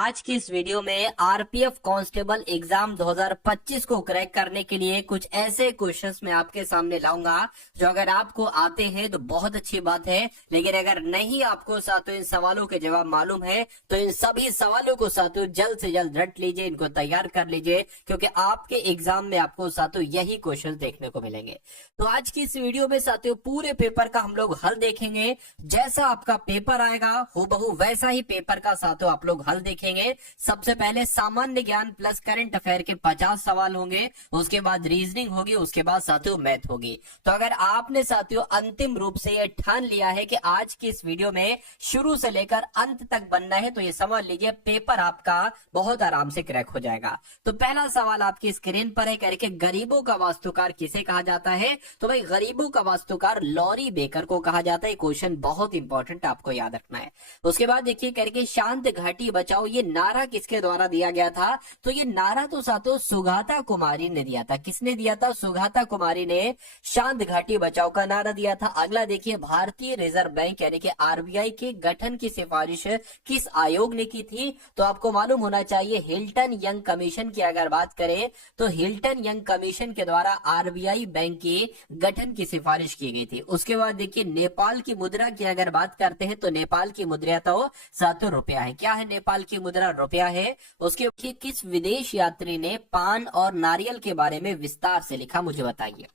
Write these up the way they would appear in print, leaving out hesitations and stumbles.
आज की इस वीडियो में आरपीएफ कांस्टेबल एग्जाम 2025 को क्रैक करने के लिए कुछ ऐसे क्वेश्चंस मैं आपके सामने लाऊंगा जो अगर आपको आते हैं तो बहुत अच्छी बात है, लेकिन अगर नहीं आपको साथियों इन सवालों के जवाब मालूम है तो इन सभी सवालों को साथियों जल्द से जल्द रट लीजिए, इनको तैयार कर लीजिए, क्योंकि आपके एग्जाम में आपको साथियों यही क्वेश्चन देखने को मिलेंगे। तो आज की इस वीडियो में साथियों पूरे पेपर का हम लोग हल देखेंगे। जैसा आपका पेपर आएगा हूबहू वैसा ही पेपर का साथियों आप लोग हल देखेंगे। सबसे पहले सामान्य ज्ञान प्लस करंट अफेयर के 50 सवाल होंगे, उसके बाद रीजनिंग होगी, उसके बाद साथियों मैथ होगी। तो अगर आपने साथियों अंतिम रूप से यह ठान लिया है कि आज की इस वीडियो में शुरू से लेकर अंत तक बनना है, तो ये समझ लीजिए पेपर आपका बहुत आराम से क्रैक हो जाएगा। तो पहला सवाल आपकी स्क्रीन पर है, करके गरीबों का वास्तुकार किसे कहा जाता है? तो भाई गरीबों का वास्तुकार लॉरी बेकर को कहा जाता है। क्वेश्चन बहुत इंपॉर्टेंट आपको याद रखना है। उसके बाद देखिए करके शांत घाटी बचाओ, ये नारा किसके द्वारा दिया गया था? तो ये नारा तो साथियों सुगाता कुमारी ने दिया था। किसने दिया था? सुगाता कुमारी ने शांत घाटी बचाओ का नारा दिया था। अगला देखिए भारतीय रिजर्व बैंक यानी कि आरबीआई के गठन की सिफारिश किस आयोग ने की थी? तो आपको मालूम होना चाहिए हिल्टन यंग कमीशन की अगर बात करें तो हिल्टन यंग कमीशन के द्वारा आरबीआई बैंक के गठन की सिफारिश की गई थी। उसके बाद देखिए नेपाल की मुद्रा की अगर बात करते हैं तो नेपाल की मुद्रा तो सातों रुपया है। क्या है नेपाल की मुद्रा? रुपया है। उसके किस विदेश यात्री ने पान और नारियल के बारे में विस्तार से लिखा, मुझे बताइए।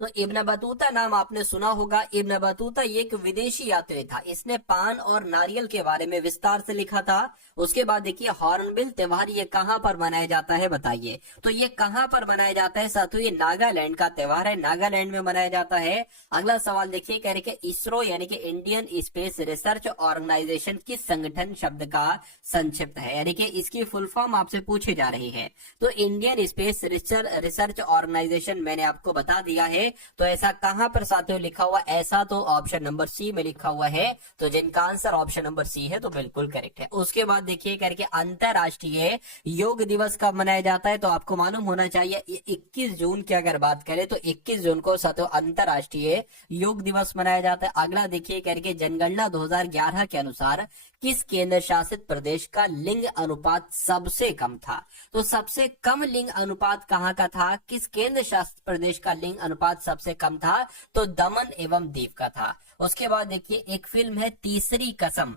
तो इब्न बतूता नाम आपने सुना होगा। इब्न बतूता ये एक विदेशी यात्री था, इसने पान और नारियल के बारे में विस्तार से लिखा था। उसके बाद देखिए हॉर्नबिल त्योहार ये कहां पर मनाया जाता है, बताइए। तो ये कहां पर मनाया जाता है साथियों? ये नागालैंड का त्योहार है, नागालैंड में मनाया जाता है। अगला सवाल देखिए कह रहे कि इसरो यानी कि इंडियन स्पेस रिसर्च ऑर्गेनाइजेशन किस संगठन शब्द का संक्षिप्त है, यानी कि इसकी फुल फॉर्म आपसे पूछी जा रही है। तो इंडियन स्पेस रिसर्च ऑर्गेनाइजेशन मैंने आपको बता दिया है। तो ऐसा कहां पर साथियों लिखा हुआ? ऐसा तो ऑप्शन नंबर सी में लिखा हुआ है। तो जिनका आंसर ऑप्शन नंबर सी है तो बिल्कुल करेक्ट है। उसके बाद देखिए करके अंतरराष्ट्रीय योग दिवस कब मनाया जाता है? तो आपको मालूम होना चाहिए 21 जून की अगर बात करें तो 21 जून को साथियों अंतरराष्ट्रीय योग दिवस मनाया जाता है। अगला देखिए करके जनगणना 2011 के अनुसार किस केंद्र शासित प्रदेश का लिंग अनुपात सबसे कम था? तो सबसे कम लिंग अनुपात कहां का था? किस केंद्र शासित प्रदेश का लिंग अनुपात सबसे कम था? तो दमन एवं दीव का था। उसके बाद देखिए एक फिल्म है तीसरी कसम,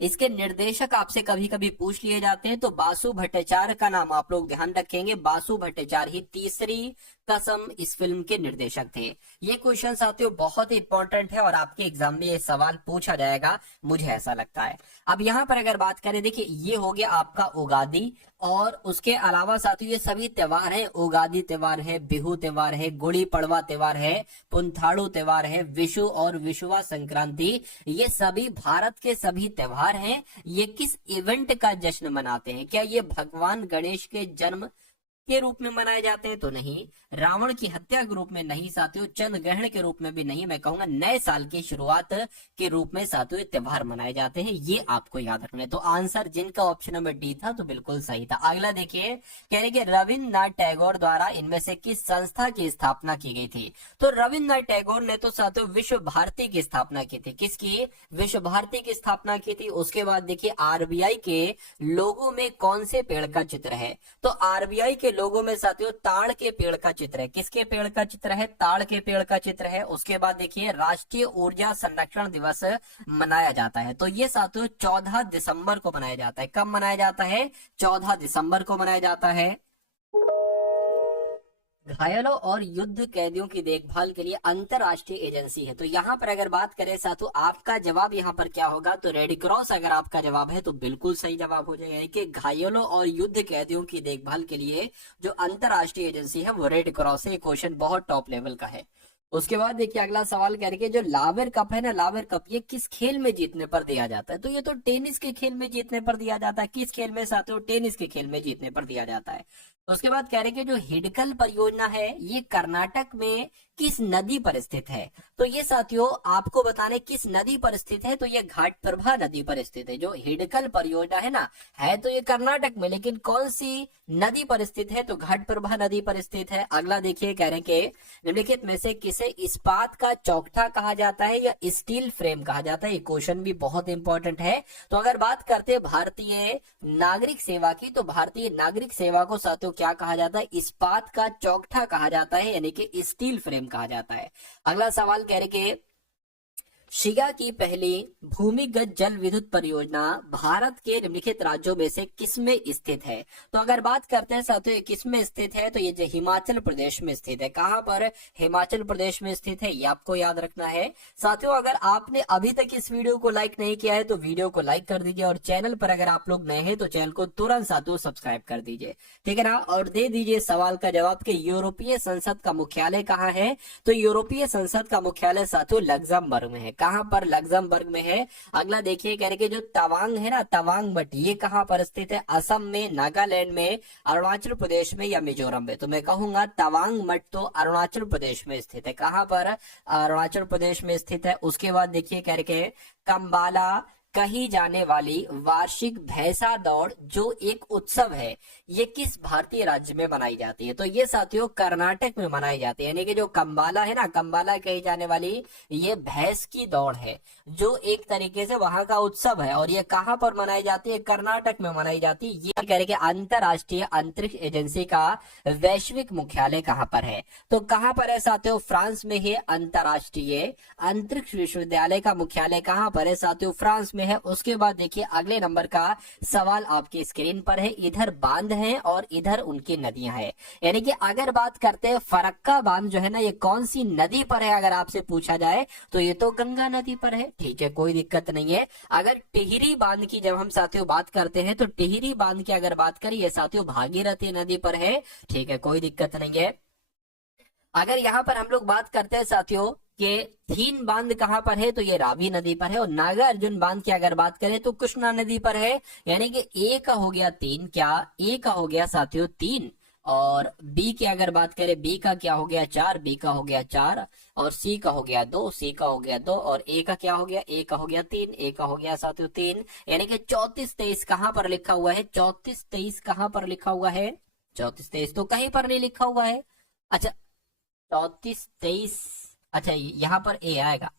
इसके निर्देशक आपसे कभी कभी पूछ लिए जाते हैं, तो बासु भट्टाचार्य का नाम आप लोग ध्यान रखेंगे। बासु भट्टाचार्य ही तीसरी कसम इस फिल्म के निर्देशक थे। ये क्वेश्चन साथियों बहुत इंपॉर्टेंट है और आपके एग्जाम में ये सवाल पूछा जाएगा, मुझे ऐसा लगता है। अब यहाँ पर अगर बात करें, देखिए ये हो गया आपका उगादी, और उसके अलावा साथियों ये सभी त्योहार है। उगादी त्योहार है, बिहू त्योहार है, गुड़ी पड़वा त्योहार है, पुंथाड़ू त्योहार है, विशु और विशुवा संक्रांति, ये सभी भारत के सभी त्योहार हैं। ये किस इवेंट का जश्न मनाते हैं? क्या ये भगवान गणेश के जन्म के रूप में मनाए जाते हैं? तो नहीं। रावण की हत्या के रूप में नहीं साथियों। चंद्र ग्रहण के रूप में भी नहीं। मैं कहूंगा नए साल की शुरुआत के रूप में साथियों त्योहार मनाए जाते हैं। ये आपको याद रखना है। तो आंसर जिनका ऑप्शन नंबर डी था तो बिल्कुल सही था। अगला देखिए कह रहे कि रविन्द्रनाथ टैगोर द्वारा इनमें से किस संस्था की स्थापना की गई थी? तो रविन्द्रनाथ टैगोर ने तो साथियों विश्व भारती की स्थापना की थी। किसकी? विश्व भारती की स्थापना की थी। उसके बाद देखिए आरबीआई के लोगो में कौन से पेड़ का चित्र है? तो आरबीआई के लोगों में साथियों ताड़ के पेड़ का चित्र है। किसके पेड़ का चित्र है? ताड़ के पेड़ का चित्र है। उसके बाद देखिए राष्ट्रीय ऊर्जा संरक्षण दिवस मनाया जाता है। तो ये साथियों 14 दिसंबर को मनाया जाता है। कब मनाया जाता है? 14 दिसंबर को मनाया जाता है। घायलों और युद्ध कैदियों की देखभाल के लिए अंतरराष्ट्रीय एजेंसी है। तो यहाँ पर अगर बात करें साथियों आपका जवाब यहाँ पर क्या होगा? तो रेड क्रॉस अगर आपका जवाब है तो बिल्कुल सही जवाब हो जाएगा, यानी कि घायलों और युद्ध कैदियों की देखभाल के लिए जो अंतरराष्ट्रीय एजेंसी है वो रेड क्रॉस है। ये क्वेश्चन बहुत टॉप लेवल का है। उसके बाद देखिए अगला सवाल करके जो लावर कप है ना, लावर कप ये किस खेल में जीतने पर दिया जाता है? तो ये तो टेनिस के खेल में जीतने पर दिया जाता है। किस खेल में साथियों? टेनिस के खेल में जीतने पर दिया जाता है। उसके बाद कह रहे कि जो हिडकल परियोजना है ये कर्नाटक में किस नदी पर स्थित है। तो ये साथियों आपको बताने किस नदी पर स्थित है, तो ये घाटप्रभा नदी पर स्थित है। जो हिडकल परियोजना है ना, है तो ये कर्नाटक में, लेकिन कौन सी नदी पर स्थित है, तो घाटप्रभा नदी पर स्थित है। अगला देखिए कह रहे कि निम्नलिखित में से किसे इस्पात का चौखटा कहा जाता है या स्टील फ्रेम कहा जाता है। ये क्वेश्चन भी बहुत इंपॉर्टेंट है। तो अगर बात करते हैं भारतीय नागरिक सेवा की, तो भारतीय नागरिक सेवा को साथियों क्या कहा जाता है, इस्पात का चौखटा कहा जाता है, यानी कि स्टील फ्रेम कहा जाता है। अगला सवाल कह रहे कि शिगा की पहली भूमिगत जल विद्युत परियोजना भारत के निम्नलिखित राज्यों में से किसमें स्थित है। तो अगर बात करते हैं साथियों किसमें स्थित है, तो ये जो हिमाचल प्रदेश में स्थित है। कहां पर, हिमाचल प्रदेश में स्थित है, ये आपको याद रखना है। साथियों अगर आपने अभी तक इस वीडियो को लाइक नहीं किया है तो वीडियो को लाइक कर दीजिए, और चैनल पर अगर आप लोग नए हैं तो चैनल को तुरंत साथियों सब्सक्राइब कर दीजिए, ठीक है ना। और दे दीजिए सवाल का जवाब कि यूरोपीय संसद का मुख्यालय कहाँ है। तो यूरोपीय संसद का मुख्यालय साथियों लग्जमबर्ग में है। कहां पर, लग्जमबर्ग में है। अगला देखिए कह रहे कि जो तवांग है ना, तवांग मठ, ये कहां पर स्थित है, असम में, नागालैंड में, अरुणाचल प्रदेश में या मिजोरम में। तो मैं कहूंगा तवांग मठ तो अरुणाचल प्रदेश में स्थित है। कहां पर, अरुणाचल प्रदेश में स्थित है। उसके बाद देखिए कह रहे कंबाला कही जाने वाली वार्षिक भैंसा दौड़ जो एक उत्सव है, ये किस भारतीय राज्य में मनाई जाती है। तो ये साथियों कर्नाटक में मनाई जाती है, यानी कि जो कंबाला है ना, कंबाला कही जाने वाली ये भैंस की दौड़ है जो एक तरीके से वहां का उत्सव है, और ये कहां पर मनाई जाती है, कर्नाटक में मनाई जाती है। ये कह रहे कि अंतरराष्ट्रीय अंतरिक्ष एजेंसी का वैश्विक मुख्यालय कहां पर है। तो कहां पर है साथियों, फ्रांस में है। अंतरराष्ट्रीय अंतरिक्ष विश्वविद्यालय का मुख्यालय कहां पर है साथियों, फ्रांस में है। उसके बाद देखिए अगले नंबर का सवाल आपकी स्क्रीन पर है। इधर बांध है और इधर उनकी नदियां हैं, यानी कि अगर बात करते हैं फरक्का बांध जो है ना, ये कौन सी नदी पर है अगर आपसे पूछा जाए तो ये तो गंगा नदी पर है, ठीक है, कोई दिक्कत नहीं है। अगर टिहरी बांध की जब हम साथियों बात करते हैं तो टिहरी बांध की अगर बात करें ये साथियों भागीरथी नदी पर है, ठीक है, कोई दिक्कत नहीं है। अगर यहाँ पर हम लोग बात करते हैं साथियों कि थीन बांध कहां पर है, तो ये रावी नदी पर है। और नागार्जुन बांध की अगर बात करें तो कृष्णा नदी पर है, यानी कि ए का हो गया 3, क्या ए का हो गया साथियों 3, और बी की अगर बात करें बी का क्या हो गया 4, बी का हो गया 4, और सी का हो गया 2, सी का हो गया 2, और ए का क्या हो गया, ए का हो गया 3, ए का हो गया साथियों 3, यानी कि 34-23 कहां पर लिखा हुआ है, 34-23 कहां पर लिखा हुआ है, 34-23 तो कहीं पर नहीं लिखा हुआ है। अच्छा 34-23, अच्छा यहाँ पर ए आएगा,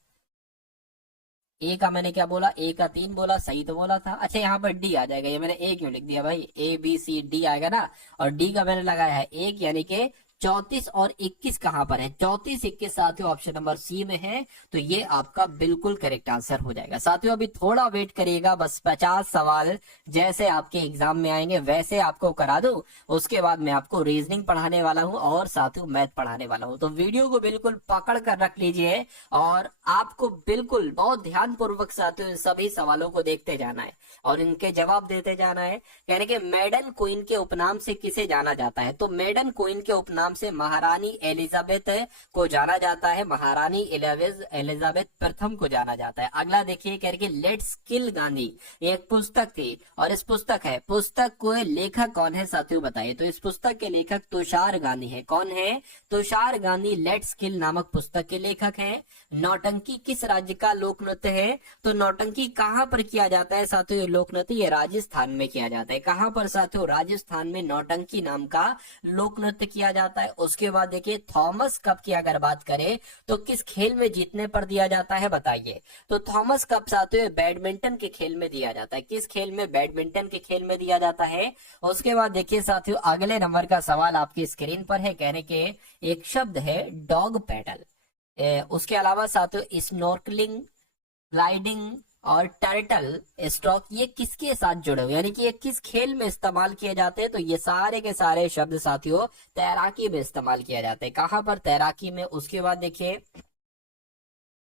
ए का मैंने क्या बोला, ए का 3 बोला, सही तो बोला था। अच्छा यहाँ पर डी आ जाएगा, ये मैंने ए क्यों लिख दिया भाई, ए बी सी डी आएगा ना, और डी का मैंने लगाया है 1, यानी कि 34 और 21 कहां पर है, 34-21 साथियों ऑप्शन नंबर सी में है। तो ये आपका बिल्कुल करेक्ट आंसर हो जाएगा। साथियों अभी थोड़ा वेट करिएगा, बस 50 सवाल जैसे आपके एग्जाम में आएंगे वैसे आपको करा दूं, उसके बाद मैं आपको रीजनिंग पढ़ाने वाला हूं और साथियों मैथ पढ़ाने वाला हूं। तो वीडियो को बिल्कुल पकड़ कर रख लीजिए और आपको बिल्कुल बहुत ध्यान पूर्वक साथियों सभी सवालों को देखते जाना है और इनके जवाब देते जाना है। यानी कि मेडन क्वीन के उपनाम से किसे जाना जाता है, तो मेडन क्वीन के उपनाम से महारानी एलिजाबेथ को जाना जाता है, महारानी एलिजाबेथ प्रथम को जाना जाता है। अगला देखिए कह रहे लेट्स किल गांधी, ये एक पुस्तक थी और इस पुस्तक है, पुस्तक को लेखक कौन है साथियों बताइए। तो इस पुस्तक के लेखक तुषार गांधी है। कौन है, तुषार गांधी लेट्स किल नामक पुस्तक के लेखक हैं। नौटंकी किस राज्य का लोक नृत्य है, तो नौटंकी कहां पर किया जाता है साथियों, लोक नृत्य ये राजस्थान में किया जाता है। कहां पर साथियों, राजस्थान में नौटंकी नाम का लोक नृत्य किया जाता है। उसके बाद देखिए थॉमस कप की अगर बात करें तो किस खेल में जीतने पर दिया जाता है बताइए। तो थॉमस कप साथियों बैडमिंटन के खेल में दिया जाता है। किस खेल में, बैडमिंटन के खेल में दिया जाता है। उसके बाद देखिए साथियों अगले नंबर का सवाल आपकी स्क्रीन पर है, कहने के एक शब्द है डॉग पैडल। उसके अलावा साथियों स्नॉर्कलिंग, ग्लाइडिंग और टर्टल स्ट्रोक ये किसके साथ जुड़े हुए, यानी कि ये किस खेल में इस्तेमाल किए जाते हैं। तो ये सारे के सारे शब्द साथियों तैराकी में इस्तेमाल किया जाते हैं। कहां पर, तैराकी में। उसके बाद देखिए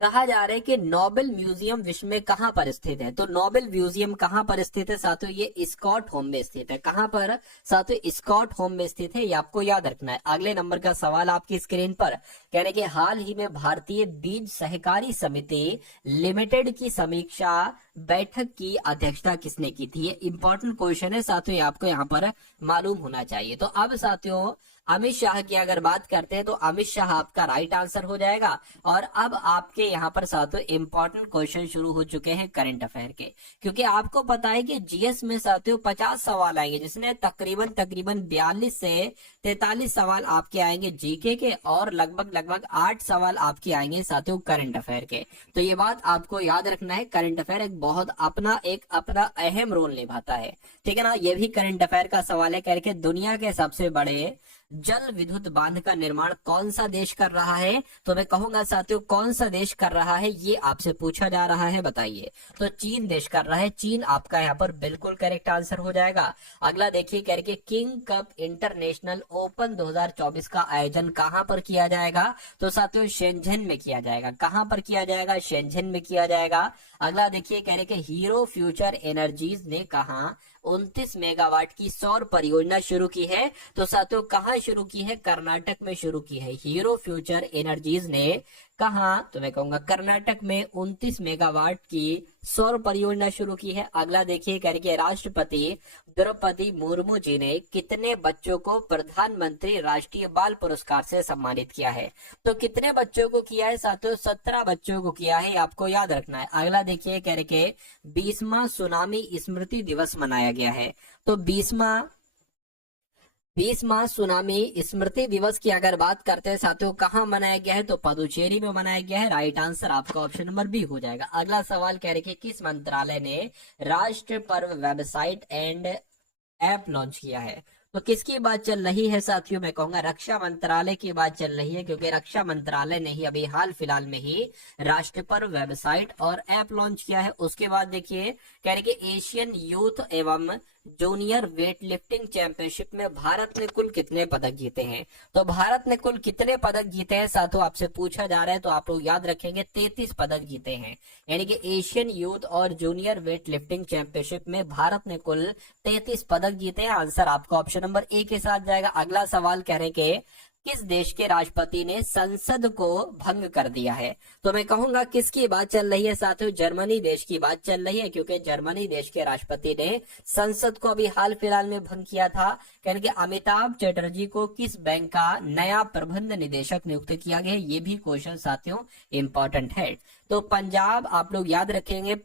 कहा जा रहा है कि नोबेल म्यूजियम विश्व में कहां पर स्थित है। तो नोबेल म्यूजियम कहां पर स्थित है साथियों, ये स्कॉट होम में स्थित है। कहां पर साथियों, स्कॉट होम में स्थित है, ये आपको याद रखना है। अगले नंबर का सवाल आपकी स्क्रीन पर, कहने के हाल ही में भारतीय बीज सहकारी समिति लिमिटेड की समीक्षा बैठक की अध्यक्षता किसने की थी? ये इंपॉर्टेंट क्वेश्चन है साथियों, ये आपको यहाँ पर मालूम होना चाहिए। तो अब साथियों अमित शाह की अगर बात करते हैं तो अमित शाह आपका राइट आंसर हो जाएगा। और अब आपके यहाँ पर साथियों इंपॉर्टेंट क्वेश्चन शुरू हो चुके हैं करंट अफेयर के, क्योंकि आपको पता है कि जीएस में साथियों 50 सवाल आएंगे, जिसमें तकरीबन 42 से 43 सवाल आपके आएंगे जीके के, और लगभग 8 सवाल आपके आएंगे साथियों करंट अफेयर के। तो ये बात आपको याद रखना है, करंट अफेयर एक अपना अहम रोल निभाता है, ठीक है ना। ये भी करंट अफेयर का सवाल है करके, दुनिया के सबसे बड़े जल विद्युत बांध का निर्माण कौन सा देश कर रहा है? तो मैं कहूंगा साथियों कौन सा देश कर रहा है, ये आपसे पूछा जा रहा है, बताइए। तो चीन देश कर रहा है, चीन आपका यहाँ पर बिल्कुल करेक्ट आंसर हो जाएगा। अगला देखिए करके, किंग कप इंटरनेशनल ओपन 2024 का आयोजन कहां पर किया जाएगा? तो साथियों शेंझेन में किया जाएगा। कहां पर किया जाएगा? शेंझेन में किया जाएगा। अगला देखिए कह रहे कि हीरो फ्यूचर एनर्जीज ने कहा 29 मेगावाट की सौर परियोजना शुरू की है? तो साथियों कहां शुरू की है? कर्नाटक में शुरू की है। हीरो फ्यूचर एनर्जीज ने कहा, तो मैं कहूंगा कर्नाटक में 29 मेगावाट की सौर परियोजना शुरू की है। अगला देखिए करके, राष्ट्रपति द्रौपदी मुर्मू जी ने कितने बच्चों को प्रधानमंत्री राष्ट्रीय बाल पुरस्कार से सम्मानित किया है? तो कितने बच्चों को किया है साथियों? 17 बच्चों को किया है, आपको याद रखना है। अगला देखिए करके, 20वां सुनामी स्मृति दिवस मनाया गया है। तो 20वां सुनामी स्मृति दिवस की अगर बात करते हैं साथियों कहां मनाया गया है? तो पुदुचेरी में मनाया गया है। राइट आंसर आपका ऑप्शन नंबर बी हो जाएगा। अगला सवाल कह रहे कि किस मंत्रालय ने राष्ट्रीय पर्व वेबसाइट एंड ऐप लॉन्च किया है? तो किसकी बात चल रही है साथियों? मैं कहूंगा रक्षा मंत्रालय की बात चल रही है, क्योंकि रक्षा मंत्रालय ने ही अभी हाल फिलहाल में ही राष्ट्रीय पर्व वेबसाइट और ऐप लॉन्च किया है। उसके बाद देखिए कह रहे कि एशियन यूथ एवं जूनियर वेट लिफ्टिंग चैंपियनशिप में भारत ने कुल कितने पदक जीते हैं? तो भारत ने कुल कितने पदक जीते हैं साथियों आपसे पूछा जा रहा है, तो आप लोग याद रखेंगे 33 पदक जीते हैं। यानी कि एशियन यूथ और जूनियर वेट लिफ्टिंग चैंपियनशिप में भारत ने कुल 33 पदक जीते हैं। आंसर आपका ऑप्शन नंबर ए के साथ जाएगा। अगला सवाल कह रहे कि किस देश के राष्ट्रपति ने संसद को भंग कर दिया है? तो मैं कहूंगा किसकी बात चल रही है साथियों? जर्मनी देश की बात चल रही है, क्योंकि जर्मनी देश के राष्ट्रपति ने संसद को अभी हाल फिलहाल में भंग किया था। कहने कि अमिताभ चटर्जी को किस बैंक का नया प्रबंध निदेशक नियुक्त किया गया है? ये भी क्वेश्चन साथियों इंपॉर्टेंट है। तो पंजाब आप लोग याद रखेंगे,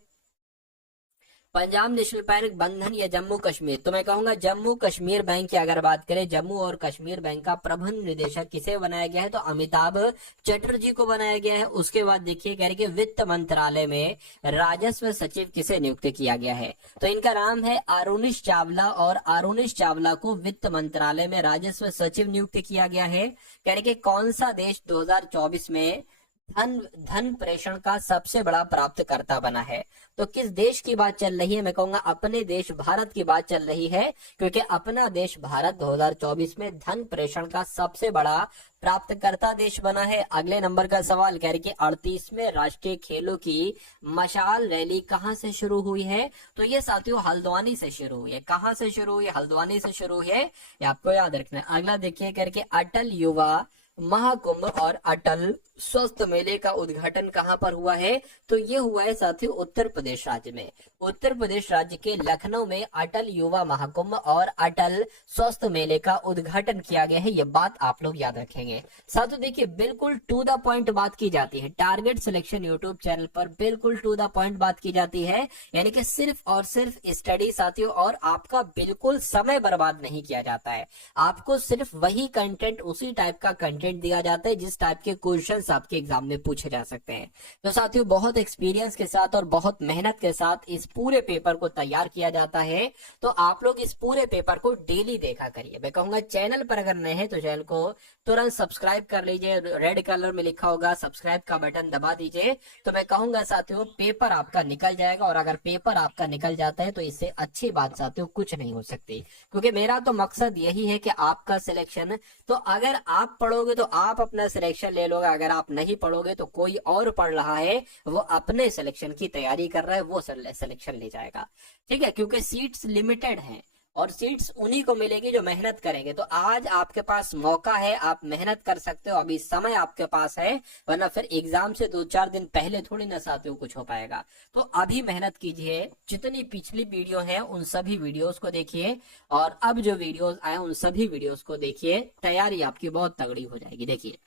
पंजाब नेशनल बैंक बंधन या जम्मू कश्मीर? तो मैं कहूंगा जम्मू कश्मीर बैंक की अगर बात करें, जम्मू और कश्मीर बैंक का प्रबंध निदेशक किसे बनाया गया है? तो अमिताभ चटर्जी को बनाया गया है। उसके बाद देखिए कह रहे कि वित्त मंत्रालय में राजस्व सचिव किसे नियुक्त किया गया है? तो इनका नाम है अरुणिश चावला, और अरुणिश चावला को वित्त मंत्रालय में राजस्व सचिव नियुक्त किया गया है। कह रहे कि कौन सा देश 2024 में धन प्रेषण का सबसे बड़ा प्राप्तकर्ता बना है? तो किस देश की बात चल रही है? मैं कहूंगा अपने देश भारत की बात चल रही है, क्योंकि अपना देश भारत 2024 में धन प्रेषण का सबसे बड़ा प्राप्तकर्ता देश बना है। अगले नंबर का सवाल कह रहे कि 38वें राष्ट्रीय खेलों की मशाल रैली कहां से शुरू हुई है? तो ये साथियों हल्द्वानी से शुरू हुई है। कहां से शुरू हुई? हल्द्वानी से शुरू हुई है, ये आपको याद रखना है। अगला देखिए करके, अटल युवा महाकुंभ और अटल स्वास्थ्य मेले का उद्घाटन कहां पर हुआ है? तो ये हुआ है साथियों उत्तर प्रदेश राज्य में। उत्तर प्रदेश राज्य के लखनऊ में अटल युवा महाकुंभ और अटल स्वास्थ्य मेले का उद्घाटन किया गया है। ये बात आप लोग याद रखेंगे। साथियों देखिए बिल्कुल टू द पॉइंट बात की जाती है, टारगेट सिलेक्शन यूट्यूब चैनल पर बिल्कुल टू द पॉइंट बात की जाती है, यानी कि सिर्फ और सिर्फ स्टडी साथियों, और आपका बिल्कुल समय बर्बाद नहीं किया जाता है। आपको सिर्फ वही कंटेंट, उसी टाइप का कंटेंट दिया जाता है जिस टाइप के क्वेश्चन आपके एग्जाम में पूछे जा सकते हैं। तो साथियों बहुत एक्सपीरियंस के साथ और बहुत मेहनत के साथ इस पूरे पेपर को तैयार किया जाता है। तो आप लोग इस पूरे पेपर को डेली देखा करिए। मैं कहूंगा चैनल पर अगर नए हैं तो चैनल को तुरंत सब्सक्राइब कर लीजिए, रेड कलर में लिखा होगा सब्सक्राइब का बटन दबा दीजिए। तो मैं कहूंगा साथियों पेपर आपका निकल जाएगा, और अगर पेपर आपका निकल जाता है तो इससे अच्छी बात साथियों कुछ नहीं हो सकती, क्योंकि मेरा तो मकसद यही है कि आपका सिलेक्शन, तो अगर आप पढ़ोगे तो आप अपना सिलेक्शन ले लोगे, अगर आप नहीं पढ़ोगे तो कोई और पढ़ रहा है, वो अपने सिलेक्शन की तैयारी कर रहा है, वो सिलेक्शन ले जाएगा। ठीक है, क्योंकि सीट्स लिमिटेड हैं। और सीट्स उन्हीं को मिलेगी जो मेहनत करेंगे। तो आज आपके पास मौका है, आप मेहनत कर सकते हो, अभी समय आपके पास है, वरना फिर एग्जाम से 2-4 दिन पहले थोड़ी ना साथियों कुछ हो पाएगा। तो अभी मेहनत कीजिए, जितनी पिछली वीडियो है उन सभी वीडियोस को देखिए, और अब जो वीडियोस आए उन सभी वीडियोस को देखिए, तैयारी आपकी बहुत तगड़ी हो जाएगी। देखिए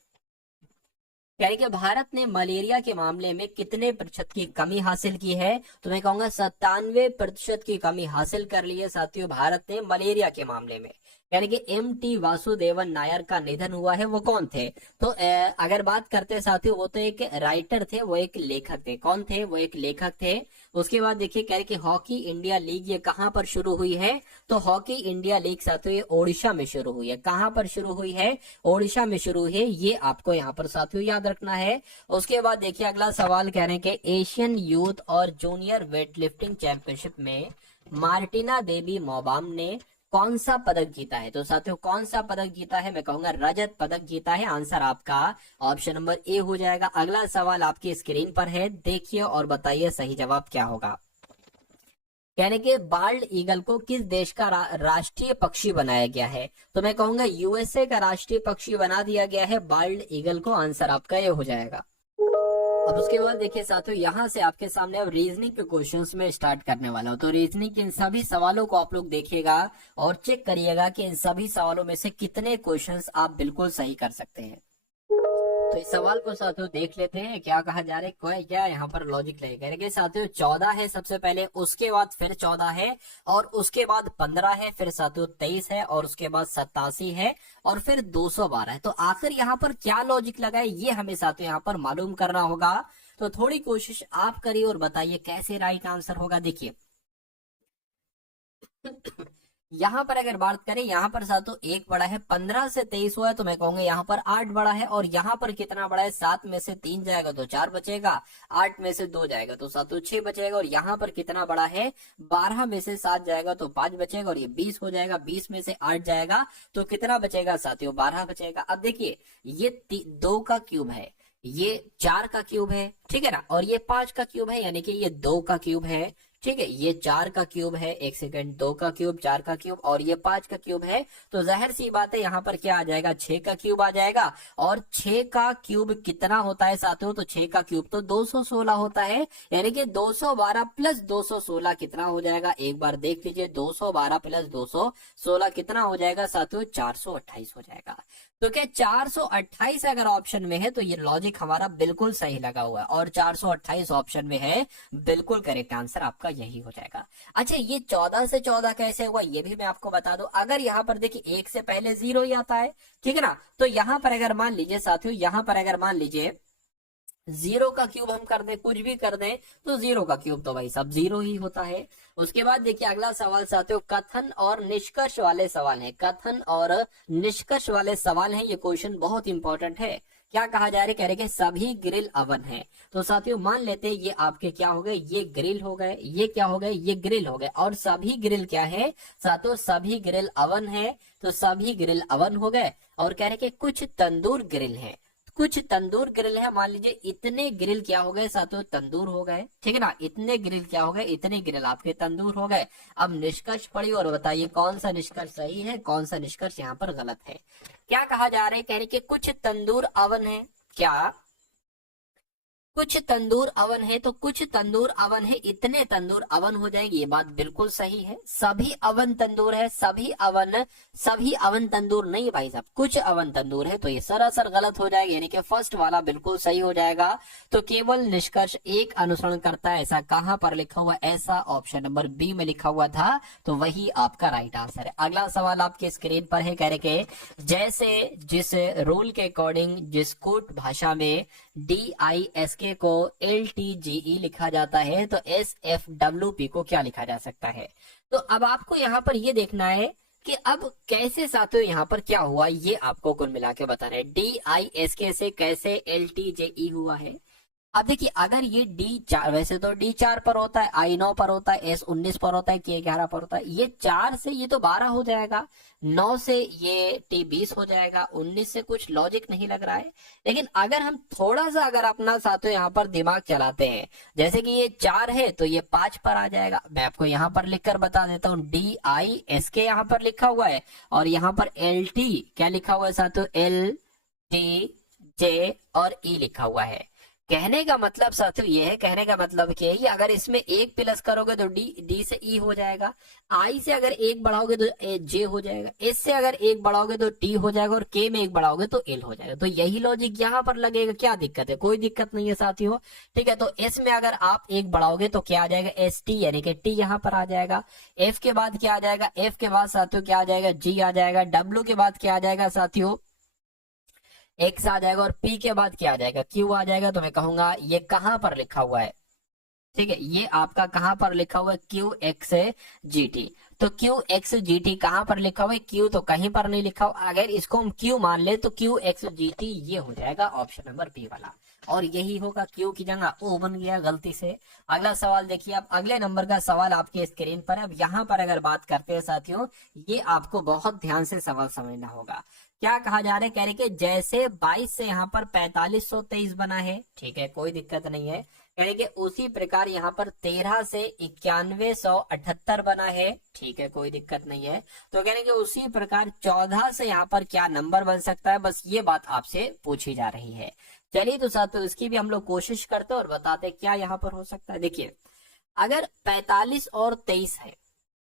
यानी कि भारत ने मलेरिया के मामले में कितने प्रतिशत की कमी हासिल की है, तो मैं कहूंगा 97% की कमी हासिल कर ली है साथियों भारत ने मलेरिया के मामले में। यानी कि MT वासुदेवन नायर का निधन हुआ है, वो कौन थे? तो अगर बात करते हैं साथियों, वो तो एक राइटर थे, वो एक लेखक थे। कौन थे? वो एक लेखक थे। उसके बाद देखिए कह रहे कि हॉकी इंडिया लीग ये कहां पर शुरू हुई है, तो हॉकी इंडिया लीग साथियों ये ओडिशा में शुरू हुई है। कहां पर शुरू हुई है? ओडिशा में शुरू हुई है, ये आपको यहाँ पर साथियों याद रखना है। उसके बाद देखिए अगला सवाल कह रहे हैं कि एशियन यूथ और जूनियर वेट लिफ्टिंग चैंपियनशिप में मार्टिना देवी मोबाम ने कौन सा पदक जीता है? तो साथियों कौन सा पदक जीता है? मैं कहूंगा रजत पदक जीता है। आंसर आपका ऑप्शन नंबर ए हो जाएगा। अगला सवाल आपकी स्क्रीन पर है, देखिए और बताइए सही जवाब क्या होगा। यानी कि बाल्ड ईगल को किस देश का राष्ट्रीय पक्षी बनाया गया है? तो मैं कहूंगा USA का राष्ट्रीय पक्षी बना दिया गया है बाल्ड ईगल को। आंसर आपका ये हो जाएगा। अब उसके बाद देखिए साथियों, यहाँ से आपके सामने अब रीजनिंग के क्वेश्चंस में स्टार्ट करने वाला हूँ। तो रीजनिंग के इन सभी सवालों को आप लोग देखिएगा और चेक करिएगा कि इन सभी सवालों में से कितने क्वेश्चंस आप बिल्कुल सही कर सकते हैं। तो इस सवाल को साथियों देख लेते हैं, क्या कहा जा रहा है, क्या यहाँ पर लॉजिक लगेगा। साथियों 14 है सबसे पहले, उसके बाद फिर 14 है, और उसके बाद 15 है, फिर साथियों 23 है, और उसके बाद 87 है, और फिर 212 है। तो आखिर यहाँ पर क्या लॉजिक लगा है, ये हमें साथियों यहाँ पर मालूम करना होगा। तो थोड़ी कोशिश आप करिए और बताइए कैसे राइट आंसर होगा। देखिए यहाँ पर अगर बात करें, यहाँ पर सातों एक बड़ा है, 15 से 23 हुआ है, तो मैं कहूंगा यहाँ पर 8 बड़ा है, और यहाँ पर कितना बड़ा है, 7 में से 3 जाएगा तो 4 बचेगा, 8 में से 2 जाएगा तो सातों 6 बचेगा, और यहाँ पर कितना बड़ा है, 12 में से 7 जाएगा तो 5 बचेगा, और ये 20 हो जाएगा, 20 में से 8 जाएगा तो कितना बचेगा साथियों, 12 बचेगा। अब देखिए ये 2 का क्यूब है, ये 4 का क्यूब है, ठीक है ना, और ये 5 का क्यूब है, यानी कि ये 2 का क्यूब है, ठीक है, ये 4 का क्यूब है, एक सेकंड, 2 का क्यूब, 4 का क्यूब, और ये 5 का क्यूब है। तो जाहिर सी बात है यहाँ पर क्या आ जाएगा, 6 का क्यूब आ जाएगा। और 6 का क्यूब कितना होता है साथियों, तो 6 का क्यूब तो 216 होता है, यानी कि 212 प्लस 216 कितना हो जाएगा, एक बार देख लीजिए, 212 प्लस 216 कितना हो जाएगा साथियों, 428 हो जाएगा। तो क्या 428 अगर ऑप्शन में है तो ये लॉजिक हमारा बिल्कुल सही लगा हुआ है, और 428 ऑप्शन में है, बिल्कुल करेक्ट आंसर आपका यही हो जाएगा। अच्छा, ये 14 से 14 कैसे हुआ ये भी मैं आपको बता दूं। अगर यहाँ पर देखिए 1 से पहले 0 ही आता है, ठीक है ना, तो यहाँ पर अगर मान लीजिए साथियों, यहाँ पर अगर मान लीजिए 0 का क्यूब हम कर दें, कुछ भी कर दें, तो 0 का क्यूब तो भाई सब 0 ही होता है। उसके बाद देखिए अगला सवाल साथियों कथन और निष्कर्ष वाले सवाल है, कथन और निष्कर्ष वाले सवाल है। ये क्वेश्चन बहुत इंपॉर्टेंट है। क्या कहा जा रहा है, कह रहे कि सभी ग्रिल अवन है। तो साथियों मान लेते हैं ये आपके क्या हो गए, ये ग्रिल हो गए, ये क्या हो गए, ये ग्रिल हो गए, और सभी ग्रिल क्या है साथियों, सभी ग्रिल अवन है। तो सभी ग्रिल अवन हो गए, और कह रहे कि कुछ तंदूर ग्रिल है, कुछ तंदूर ग्रिल है। मान लीजिए इतने ग्रिल क्या हो गए साथियों, तंदूर हो गए, ठीक है ना, इतने ग्रिल क्या हो गए, इतने ग्रिल आपके तंदूर हो गए। अब निष्कर्ष पढ़िए और बताइए कौन सा निष्कर्ष सही है, कौन सा निष्कर्ष यहाँ पर गलत है। क्या कहा जा रहा है, कह रहे कि कुछ तंदूर अवन है, क्या कुछ तंदूर अवन है, तो कुछ तंदूर अवन है, इतने तंदूर अवन हो जाएंगे, ये बात बिल्कुल सही है। सभी अवन तंदूर है, सभी अवन तंदूर नहीं भाई साहब, कुछ अवन तंदूर है, तो ये सरासर गलत हो जाएगा, यानी कि फर्स्ट वाला बिल्कुल सही हो जाएगा। तो केवल निष्कर्ष एक अनुसरण करता है, ऐसा कहां पर लिखा हुआ, ऐसा ऑप्शन नंबर बी में लिखा हुआ था, तो वही आपका राइट आंसर है। अगला सवाल आपके स्क्रीन पर है, कह रहे कि जैसे जिस रूल के अकॉर्डिंग जिस कूट भाषा में DISK को LTGE लिखा जाता है, तो SFWP को क्या लिखा जा सकता है। तो अब आपको यहाँ पर ये देखना है कि अब कैसे साथियों यहाँ पर क्या हुआ, ये आपको कुल मिला के बताना है। DISK से कैसे LTGE हुआ है। अब देखिए अगर ये D4, वैसे तो D4 पर होता है, I9 पर होता है, S19 पर होता है, K11 पर होता है, ये 4 से ये तो 12 हो जाएगा, 9 से ये T20 हो जाएगा, 19 से कुछ लॉजिक नहीं लग रहा है। लेकिन अगर हम थोड़ा सा अगर अपना साथियों यहाँ पर दिमाग चलाते हैं, जैसे कि ये 4 है तो ये 5 पर आ जाएगा। मैं आपको यहाँ पर लिखकर बता देता हूँ, DISK यहाँ पर लिखा हुआ है, और यहाँ पर LT क्या लिखा हुआ है साथियों, LTJ और E लिखा हुआ है। कहने का मतलब साथियों ये है, कहने का मतलब क्या है, अगर इसमें एक प्लस करोगे तो डी से ई हो जाएगा, आई से अगर एक बढ़ाओगे तो जे हो जाएगा, एस से अगर एक बढ़ाओगे तो टी हो जाएगा, और के में एक बढ़ाओगे तो एल हो जाएगा। तो यही लॉजिक यहाँ पर लगेगा। क्या दिक्कत है? कोई दिक्कत नहीं है साथियों, ठीक है। तो एस में अगर आप एक बढ़ाओगे तो क्या आ जाएगा, एस टी, यानी कि टी यहाँ पर आ जाएगा। एफ के बाद क्या आ जाएगा, एफ के बाद साथियों क्या आ जाएगा, जी आ जाएगा। डब्ल्यू के बाद क्या आ जाएगा साथियों, एक्स आ जाएगा। और पी के बाद क्या आ जाएगा, क्यू आ जाएगा। तो मैं कहूंगा ये कहां पर लिखा हुआ है, ठीक है, ये आपका कहां पर लिखा हुआ है, क्यू एक्स जी टी। तो क्यू एक्स जी टी कहां पर लिखा हुआ है, क्यू तो कहीं पर नहीं लिखा हुआ। अगर इसको हम क्यू मान ले तो क्यू एक्स जी टी ये हो जाएगा ऑप्शन नंबर बी वाला, और यही होगा, क्यू की जगह ओ बन गया गलती से। अगला सवाल देखिए, अब अगले नंबर का सवाल आपके स्क्रीन पर है। अब यहाँ पर अगर बात करते हैं साथियों, ये आपको बहुत ध्यान से सवाल समझना होगा। क्या कहा जा रहा है, कह रहे कि जैसे 22 से यहाँ पर 4523 बना है, ठीक है, कोई दिक्कत नहीं है। कह रहे कि उसी प्रकार यहाँ पर 13 से 9178 बना है, ठीक है, कोई दिक्कत नहीं है। तो कह रहे कि उसी प्रकार 14 से यहाँ पर क्या नंबर बन सकता है, बस ये बात आपसे पूछी जा रही है। चलिए तो साथियों इसकी भी हम लोग कोशिश करते हैं और बताते क्या यहाँ पर हो सकता है। देखिए अगर 45 और 23 है,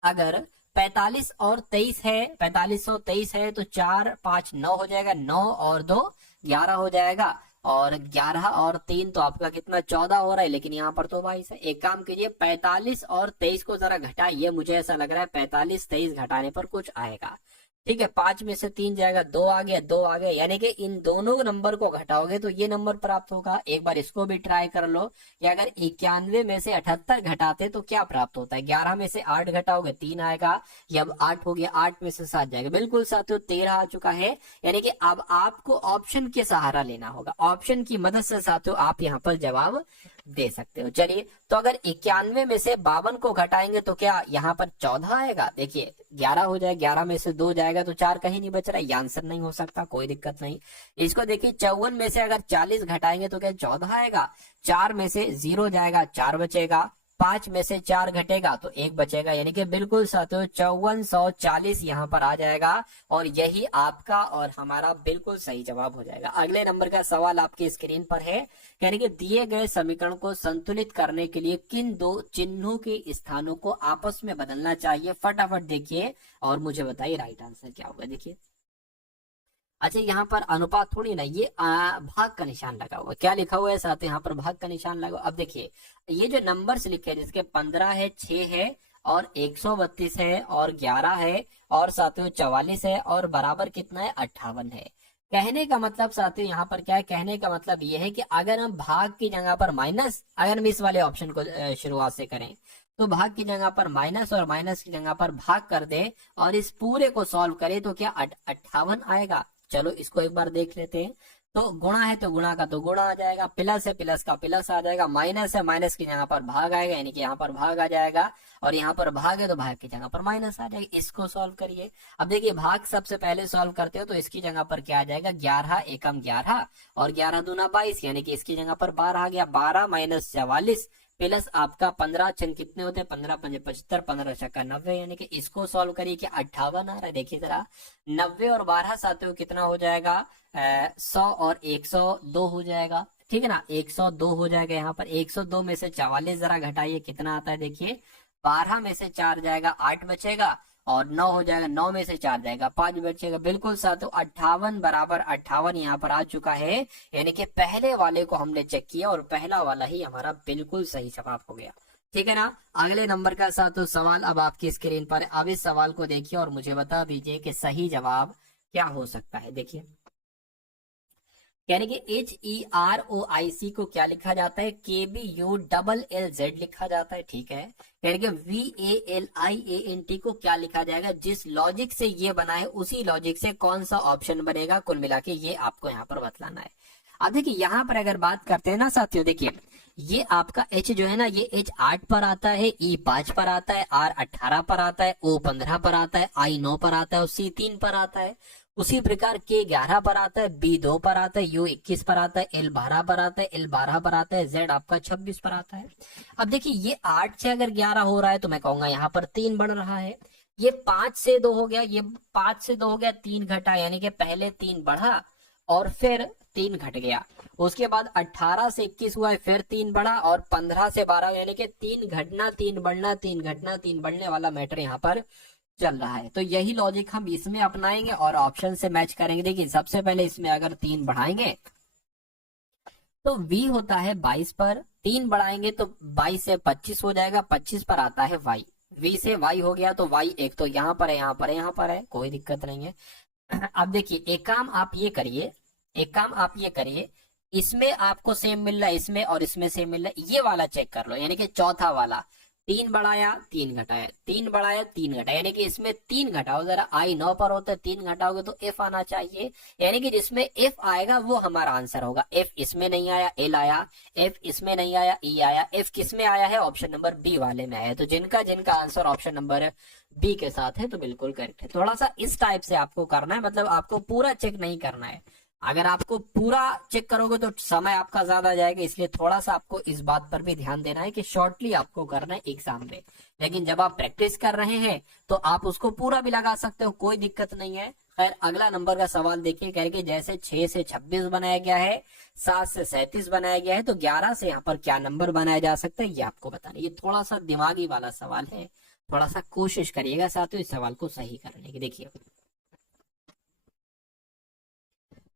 अगर 45 और 23 है, 4523 है, तो 4 5 9 हो जाएगा, 9 और 2 11 हो जाएगा, और 11 और 3 तो आपका कितना 14 हो रहा है, लेकिन यहाँ पर तो 22 है। एक काम कीजिए, 45 और 23 को जरा घटाइए, मुझे ऐसा लग रहा है 45 23 घटाने पर कुछ आएगा, ठीक है। 5 में से 3 जाएगा, 2 आ गया, 2 आ गया, यानी कि इन दोनों नंबर को घटाओगे तो ये नंबर प्राप्त होगा। एक बार इसको भी ट्राई कर लो कि अगर 91 में से 78 घटाते तो क्या प्राप्त होता है। 11 में से 8 घटाओगे 3 आएगा, ये अब 8 हो गया, 8 में से 7 जाएगा, बिल्कुल साथियों 13 आ चुका है। यानी कि अब आपको ऑप्शन के सहारा लेना होगा, ऑप्शन की मदद से साथियों आप यहाँ पर जवाब दे सकते हो। चलिए तो अगर 91 में से 52 को घटाएंगे तो क्या यहाँ पर 14 आएगा। देखिए 11 हो जाए, 11 में से 2 जाएगा तो 4 कहीं नहीं बच रहा है, ये आंसर नहीं हो सकता, कोई दिक्कत नहीं। इसको देखिए 54 में से अगर 40 घटाएंगे तो क्या 14 आएगा। 4 में से 0 जाएगा, 4 बचेगा। 5 में से 4 घटेगा तो 1 बचेगा, यानी कि बिल्कुल साथियों 5440 यहाँ पर आ जाएगा, और यही आपका और हमारा बिल्कुल सही जवाब हो जाएगा। अगले नंबर का सवाल आपके स्क्रीन पर है, यानी कि दिए गए समीकरण को संतुलित करने के लिए किन दो चिन्हों के स्थानों को आपस में बदलना चाहिए। फटाफट देखिए और मुझे बताइए राइट आंसर क्या होगा। देखिए अच्छा यहाँ पर अनुपात थोड़ी ना, ये भाग का निशान लगा हुआ, क्या लिखा हुआ है साथ यहाँ पर भाग का निशान लगा। अब देखिए ये जो नंबर्स लिखे हैं, जिसके 15 है, 6 है, और 132 है, और 11 है, और साथियों 44 है, और बराबर कितना है 58 है। कहने का मतलब साथियों यहाँ पर क्या है, कहने का मतलब ये है कि अगर हम भाग की जगह पर माइनस, अगर हम इस वाले ऑप्शन को शुरुआत से करें तो भाग की जगह पर माइनस और माइनस की जगह पर भाग कर दे और इस पूरे को सॉल्व करें तो क्या 58 आएगा। चलो इसको एक बार देख लेते हैं। तो गुणा है तो गुणा का तो गुणा आ जाएगा, प्लस है प्लस का प्लस आ जाएगा, माइनस है माइनस की जगह पर भाग आएगा, यानी कि यहाँ पर भाग आ जाएगा, और यहाँ पर भाग है तो भाग की जगह पर माइनस आ जाएगा। इसको सॉल्व करिए। अब देखिए भाग सबसे पहले सॉल्व करते हो तो इसकी जगह पर क्या आ जाएगा, 11 एकम 11 और 11 दूना 22, यानी कि इसकी जगह पर 12 आ गया। 12 माइनस 44 प्लस आपका 15 छंग कितने होते हैं, 15 पंजे 75, 15 छक्का 90, यानी कि इसको सॉल्व करिए कि 58 आ रहा है। देखिए जरा 90 और 12 साथियों कितना हो जाएगा, 100 और 102 हो जाएगा, ठीक है ना, 102 हो जाएगा। यहाँ पर 102 में से 44 जरा घटाइए कितना आता है। देखिए 12 में से 4 जाएगा 8 बचेगा, और 9 हो जाएगा, 9 में से 4 जाएगा 5 बचेगा। बिल्कुल साथियों 58 बराबर 58 यहाँ पर आ चुका है, यानी कि पहले वाले को हमने चेक किया और पहला वाला ही हमारा बिल्कुल सही जवाब हो गया, ठीक है ना। अगले नंबर का साथियों सवाल अब आपकी स्क्रीन पर है। अब इस सवाल को देखिए और मुझे बता दीजिए कि सही जवाब क्या हो सकता है। देखिए यानी कि HEROIC को क्या लिखा जाता है, KBULLZ लिखा जाता है, ठीक है। यानी कि VALIANT को क्या लिखा जाएगा, जिस लॉजिक से ये बना है उसी लॉजिक से कौन सा ऑप्शन बनेगा, कुल मिला के ये आपको यहाँ पर बतलाना है। अब देखिए यहाँ पर अगर बात करते हैं ना साथियों, देखिए ये आपका H जो है ना, ये H 8 पर आता है, E 5 पर आता है, R 18 पर आता है, O 15 पर आता है, I 9 पर आता है और C 3 पर आता है। उसी प्रकार K 11 पर आता है, B 2 पर आता है, U 21 पर आता है, L 12 पर आता है, L 12 पर आता है, Z आपका 26 पर आता है। अब देखिए ये 8 से अगर 11 हो रहा है तो मैं कहूंगा यहाँ पर 3 बढ़ रहा है। ये 5 से 2 हो गया, ये 5 से 2 हो गया, 3 घटा, यानी कि पहले 3 बढ़ा और फिर 3 घट गया। उसके बाद 18 से 21 हुआ है, फिर 3 बढ़ा और 15 से 12, यानी कि 3 घटना 3 बढ़ना, 3 घटना 3 बढ़ने वाला मैटर यहाँ पर चल रहा है। तो यही लॉजिक हम इसमें अपनाएंगे और ऑप्शन से मैच करेंगे। देखिए सबसे पहले इसमें अगर 3 बढ़ाएंगे तो V होता है 22 पर, 3 बढ़ाएंगे तो 22 से 25 हो जाएगा, 25 पर आता है Y, V से Y हो गया तो Y एक तो यहाँ पर है, यहाँ पर है, यहाँ पर है, कोई दिक्कत नहीं है। अब देखिए एक काम आप ये करिए, एक काम आप ये करिए, इसमें आपको सेम मिल रहा है, इसमें और इसमें सेम मिल रहा है, ये वाला चेक कर लो, यानी कि चौथा वाला 3 बढ़ाया 3 घटाया, 3 बढ़ाया 3 घटाया, यानी कि इसमें 3 घटाओ जरा, I 9 पर होता है, 3 घटाओगे तो F आना चाहिए, यानी कि जिसमें F आएगा वो हमारा आंसर होगा। F इसमें नहीं आया, L आया, F इसमें नहीं आया, E आया, F किस में आया है, ऑप्शन नंबर बी वाले में आया। तो जिनका जिनका आंसर ऑप्शन नंबर बी के साथ है तो बिल्कुल करेक्ट है। थोड़ा सा इस टाइप से आपको करना है, मतलब आपको पूरा चेक नहीं करना है। अगर आपको पूरा चेक करोगे तो समय आपका ज्यादा जाएगा, इसलिए थोड़ा सा आपको इस बात पर भी ध्यान देना है कि शॉर्टली आपको करना है एग्जाम में। लेकिन जब आप प्रैक्टिस कर रहे हैं तो आप उसको पूरा भी लगा सकते हो, कोई दिक्कत नहीं है। खैर अगला नंबर का सवाल देखिए, कह रहे जैसे 6 से 26 बनाया गया है, 7 से 37 बनाया गया है, तो 11 से यहाँ पर क्या नंबर बनाया जा सकता है ये आपको बताना। ये थोड़ा सा दिमागी वाला सवाल है, थोड़ा सा कोशिश करिएगा साथियों इस सवाल को सही करने की। देखिए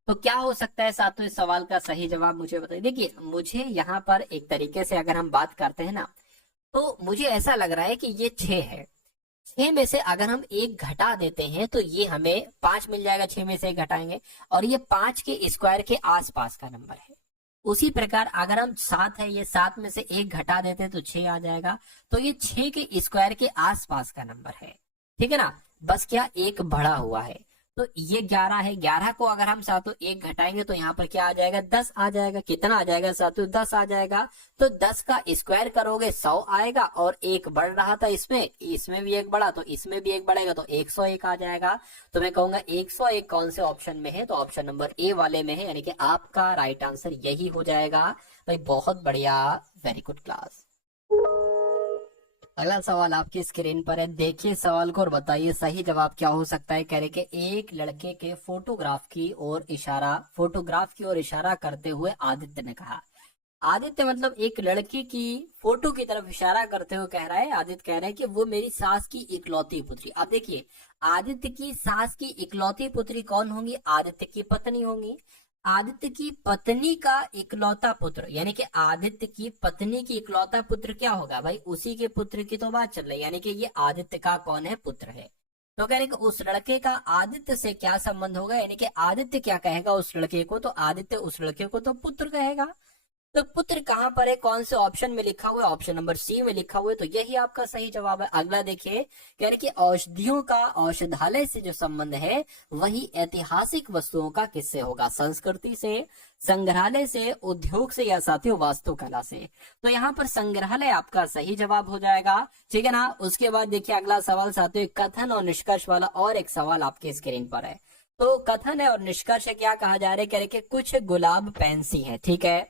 तो क्या हो सकता है साथियों इस सवाल का सही जवाब मुझे बताइए। देखिए मुझे यहाँ पर एक तरीके से अगर हम बात करते हैं ना, तो मुझे ऐसा लग रहा है कि ये 6 है, 6 में से अगर हम 1 घटा देते हैं तो ये हमें 5 मिल जाएगा, 6 में से 1 घटाएंगे और ये 5 के स्क्वायर के आसपास का नंबर है। उसी प्रकार अगर हम 7 है, ये 7 में से 1 घटा देते हैं तो 6 आ जाएगा, तो ये 6 के स्क्वायर के आसपास का नंबर है, ठीक है ना। बस क्या 1 बढ़ा हुआ है, तो ये 11 है, 11 को अगर हम साथों 1 घटाएंगे तो यहाँ पर क्या आ जाएगा, 10 आ जाएगा। कितना आ जाएगा साथों, 10 आ जाएगा। तो 10 का स्क्वायर करोगे 100 आएगा और 1 बढ़ रहा था इसमें, इसमें भी 1 बढ़ा तो इसमें भी 1 बढ़ेगा तो 101 आ जाएगा। तो मैं कहूंगा 101 कौन से ऑप्शन में है, तो ऑप्शन नंबर ए वाले में है, यानी कि आपका राइट आंसर यही हो जाएगा। भाई बहुत बढ़िया, वेरी गुड क्लास। अगला सवाल आपकी स्क्रीन पर है, देखिए सवाल को और बताइए सही जवाब क्या हो सकता है। कह रहे कि एक लड़के के फोटोग्राफ की ओर इशारा करते हुए आदित्य ने कहा। आदित्य मतलब एक लड़की की फोटो की तरफ इशारा करते हुए कह रहा है, आदित्य कह रहे हैं कि वो मेरी सास की इकलौती पुत्री। अब देखिए आदित्य की सास की इकलौती पुत्री कौन होंगी, आदित्य की पत्नी होंगी। आदित्य की पत्नी का इकलौता पुत्र, यानी कि आदित्य की पत्नी की इकलौता पुत्र क्या होगा भाई, उसी के पुत्र की तो बात चल रही है, यानी कि ये आदित्य का कौन है, पुत्र है। तो कह रहे कि उस लड़के का आदित्य से क्या संबंध होगा, यानी कि आदित्य क्या कहेगा उस लड़के को, तो आदित्य उस लड़के को तो पुत्र कहेगा। तो पुत्र कहाँ पर है, कौन से ऑप्शन में लिखा हुआ है, ऑप्शन नंबर सी में लिखा हुआ है, तो यही आपका सही जवाब है। अगला देखिए, कह रहे कि औषधियों का औषधालय से जो संबंध है वही ऐतिहासिक वस्तुओं का किससे होगा, संस्कृति से, संग्रहालय से, उद्योग से या साथियों वास्तुकला से। तो यहाँ पर संग्रहालय आपका सही जवाब हो जाएगा, ठीक है ना। उसके बाद देखिए अगला सवाल साथियों कथन और निष्कर्ष वाला और एक सवाल आपके स्क्रीन पर है। तो कथन है और निष्कर्ष क्या कहा जा रहा है, कह रहे कि कुछ गुलाब पैंसी है, ठीक है।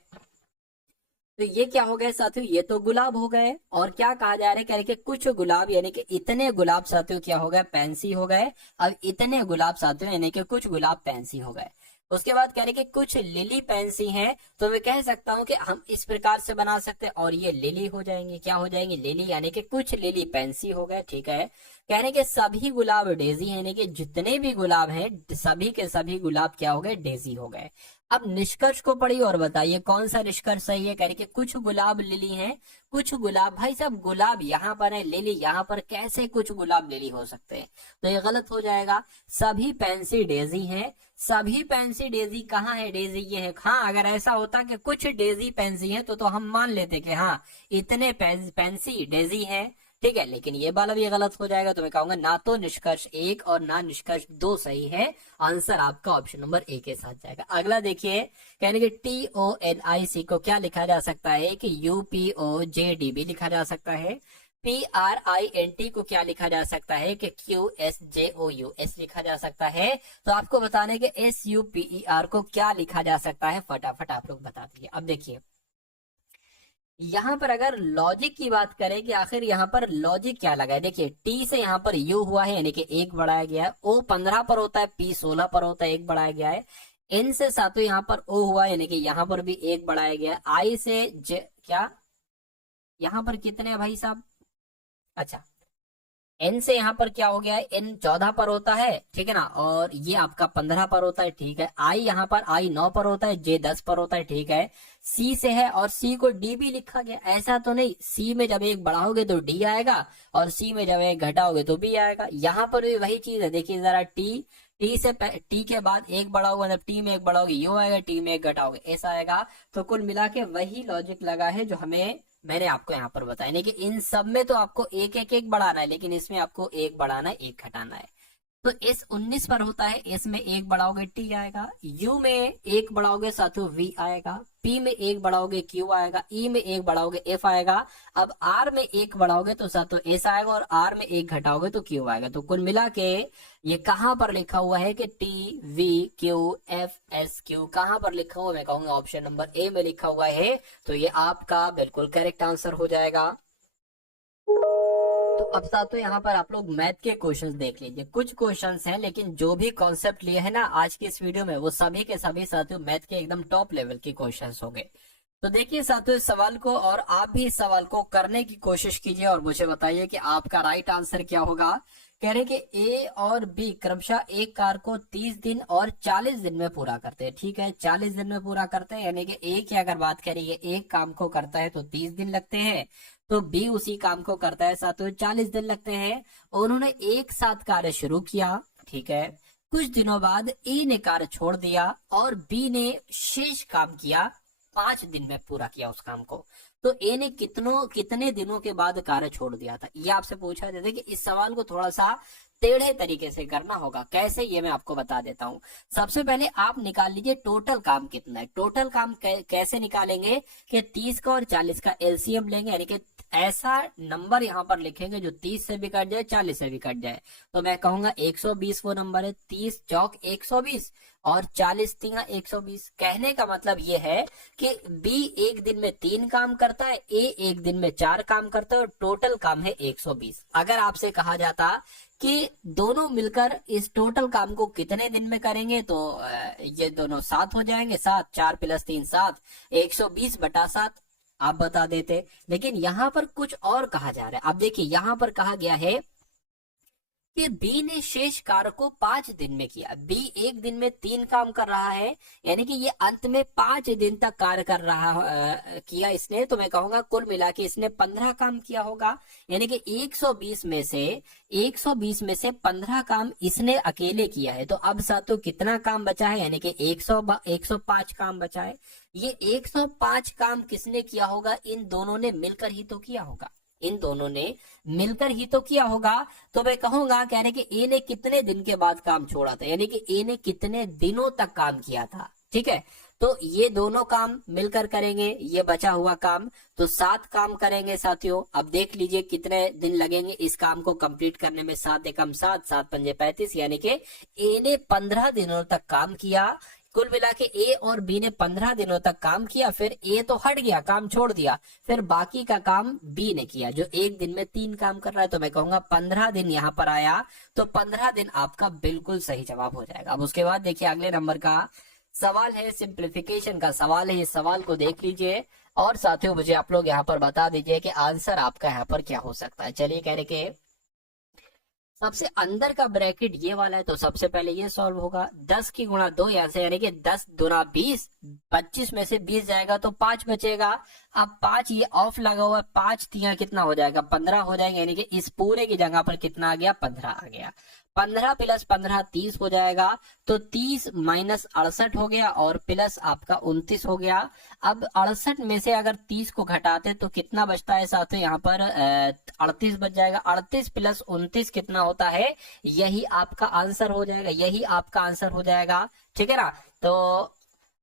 तो ये क्या हो गए साथियों, ये तो गुलाब हो गए, और क्या कहा जा रहा है, कह रहे कि कुछ गुलाब यानी कि इतने गुलाब साथियों क्या हो गए, पैंसी हो गए। अब इतने गुलाब साथियों यानी कि कुछ गुलाब पैंसी हो गए। उसके बाद कह रहे कि कुछ लिली पैंसी हैं, तो मैं कह सकता हूं कि हम इस प्रकार से बना सकते हैं और ये लिली हो जाएंगे, क्या हो जाएंगे, लिली, यानी कि कुछ लिली पैंसी हो गए, ठीक है। कहने के सभी गुलाब डेजी, यानी कि जितने भी गुलाब हैं सभी के सभी गुलाब क्या हो गए, डेजी हो गए। अब निष्कर्ष को पढ़िए और बताइए कौन सा निष्कर्ष सही है। कह रहे कि कुछ गुलाब लिली हैं, कुछ गुलाब, भाई साहब गुलाब यहाँ पर है, लिली यहाँ पर, कैसे कुछ गुलाब लिली हो सकते हैं, तो ये गलत हो जाएगा। सभी पैंसी डेजी हैं, सभी पैंसी डेजी कहाँ है, डेजी ये है। हाँ अगर ऐसा होता कि कुछ डेजी पैंसी है तो हम मान लेते कि हाँ इतने पैंसी डेजी हैं, ठीक है, लेकिन ये वाला भी गलत हो जाएगा। तो मैं कहूंगा ना तो निष्कर्ष 1 और ना निष्कर्ष 2 सही है। आंसर आपका ऑप्शन नंबर ए के साथ जाएगा। अगला देखिए, कहने के TONIC को क्या लिखा जा सकता है कि UPOJD भी लिखा जा सकता है। PRINT को क्या लिखा जा सकता है कि QSJOUS लिखा जा सकता है। तो आपको बताने के SUPER को क्या लिखा जा सकता है, फटाफट आप लोग बता दीजिए। अब देखिए यहाँ पर अगर लॉजिक की बात करें कि आखिर यहाँ पर लॉजिक क्या लगा है, देखिए T से यहाँ पर U हुआ है यानी कि 1 बढ़ाया गया है, O 15 पर होता है, P 16 पर होता है, 1 बढ़ाया गया है। N से सातों यहाँ पर O हुआ यानी कि यहाँ पर भी 1 बढ़ाया गया है। I से J क्या यहाँ पर कितने है भाई साहब, अच्छा N से यहाँ पर क्या हो गया है, N 14 पर होता है, ठीक है ना, और ये आपका 15 पर होता है, ठीक है। I यहाँ पर I 9 पर होता है, J 10 पर होता है, ठीक है। C से है और C को D भी लिखा गया, ऐसा तो नहीं C में जब 1 बढ़ाओगे तो D आएगा और C में जब 1 घटाओगे तो B आएगा। यहाँ पर भी वही चीज है, देखिए जरा T के बाद 1 बढ़ाओगे मतलब T में 1 बढ़ाओगे U आएगा, T में 1 घटाओगे ऐसा आएगा। तो कुल मिला के वही लॉजिक लगा है जो मैंने आपको यहाँ पर बताया। नहीं कि इन सब में तो आपको एक बढ़ाना है, लेकिन इसमें आपको 1 बढ़ाना है, 1 घटाना है। तो S 19 पर होता है, S में 1 बढ़ाओगे T आएगा, U में 1 बढ़ाओगे साथियों V आएगा, P में 1 बढ़ाओगे Q आएगा, E में 1 बढ़ाओगे F आएगा। अब R में 1 बढ़ाओगे तो साथियों S आएगा और R में 1 घटाओगे तो Q आएगा। तो कुल मिला के ये कहां पर लिखा हुआ है कि T V Q F S Q कहां पर लिखा हुआ, मैं कहूंगा ऑप्शन नंबर ए में लिखा हुआ है। तो ये आपका बिल्कुल करेक्ट आंसर हो जाएगा। तो अब साथियों यहाँ पर आप लोग मैथ के क्वेश्चंस देख लीजिए। कुछ क्वेश्चंस हैं लेकिन जो भी कॉन्सेप्ट लिए है ना आज की इस वीडियो में, वो सभी के सभी साथियों मैथ के एकदम टॉप लेवल के क्वेश्चंस होंगे। तो देखिए साथियों इस सवाल को, और आप भी इस सवाल को करने की कोशिश कीजिए और मुझे बताइए कि आपका राइट आंसर क्या होगा। कह रहे कि ए और बी क्रमशः एक कार को 30 दिन और 40 दिन में पूरा करते हैं, ठीक है, 40 दिन में पूरा करते हैं, यानी कि ए की अगर बात करें ये एक काम को करता है तो 30 दिन लगते हैं, तो बी उसी काम को करता है साथियों 40 दिन लगते हैं। उन्होंने एक साथ कार्य शुरू किया, ठीक है, कुछ दिनों बाद ए ने कार्य छोड़ दिया और बी ने शेष काम किया, 5 दिन में पूरा किया उस काम को। तो ए ने कितने दिनों के बाद कार्य छोड़ दिया था, ये आपसे पूछा जाता है कि इस सवाल को थोड़ा सा टेढ़े तरीके से करना होगा। कैसे, ये मैं आपको बता देता हूँ। सबसे पहले आप निकाल लीजिए टोटल काम कितना है। टोटल काम कैसे निकालेंगे कि 30 का और 40 का एलसीएम लेंगे, यानी कि ऐसा नंबर यहाँ पर लिखेंगे जो 30 से भी कट जाए, 40 से भी कट जाए। तो मैं कहूंगा 120 वो नंबर है, 30 चौक 120 और 40 तिंगा 120। कहने का मतलब ये है कि बी एक दिन में 3 काम करता है, ए एक दिन में 4 काम करता है और टोटल काम है 120। अगर आपसे कहा जाता कि दोनों मिलकर इस टोटल काम को कितने दिन में करेंगे, तो ये दोनों 7 हो जाएंगे, 7 4 + 3 7, 120/7 आप बता देते। लेकिन यहाँ पर कुछ और कहा जा रहा है। अब देखिए यहाँ पर कहा गया है कि बी ने शेष कार्य को 5 दिन में किया। बी एक दिन में 3 काम कर रहा है, यानी कि ये अंत में 5 दिन तक कार्य कर रहा किया इसने। तो मैं कहूंगा कुल मिला के इसने 15 काम किया होगा, यानी कि 120 में से 15 काम इसने अकेले किया है। तो अब साथियों कितना काम बचा है, यानी कि 105 काम बचा है। ये 105 काम किसने किया होगा, इन दोनों ने मिलकर ही तो किया होगा, इन दोनों ने मिलकर ही तो किया होगा। तो मैं कहूंगा कहने कि ए ने कितने दिन के बाद काम छोड़ा था, यानी कि ए ने कितने दिनों तक काम किया था, ठीक है। तो ये दोनों काम मिलकर करेंगे, ये बचा हुआ काम, तो 7 काम करेंगे साथियों। अब देख लीजिए कितने दिन लगेंगे इस काम को कंप्लीट करने में। 7 एकम 7, 7 पंजे 35, यानी कि ए ने 15 दिनों तक काम किया। कुल मिला के ए और बी ने 15 दिनों तक काम किया, फिर ए तो हट गया, काम छोड़ दिया, फिर बाकी का काम बी ने किया जो एक दिन में 3 काम कर रहा है। तो मैं कहूंगा 15 दिन यहाँ पर आया, तो 15 दिन आपका बिल्कुल सही जवाब हो जाएगा। अब उसके बाद देखिए अगले नंबर का सवाल है, सिंप्लीफिकेशन का सवाल है। इस सवाल को देख लीजिए और साथियों मुझे आप लोग यहाँ पर बता दीजिए कि आंसर आपका यहाँ पर क्या हो सकता है। चलिए कह रहे कि सबसे अंदर का ब्रैकेट ये वाला है, तो सबसे पहले ये सॉल्व होगा। 10 की गुणा 2 यहाँ से, यानी कि 10 दूना 20, 25 में से 20 जाएगा तो 5 बचेगा। अब 5 ये ऑफ लगा हुआ है, 5 तिया कितना हो जाएगा, 15 हो जाएगा, यानी कि इस पूरे की जगह पर कितना आ गया, 15 आ गया। 15 प्लस 15 30 हो जाएगा, तो 30 माइनस 68 हो गया और प्लस आपका 29 हो गया। अब 68 में से अगर 30 को घटाते तो कितना बचता है साथियों, यहाँ पर 38 बच जाएगा। 38 प्लस 29 कितना होता है, यही आपका आंसर हो जाएगा, यही आपका आंसर हो जाएगा, ठीक है ना। तो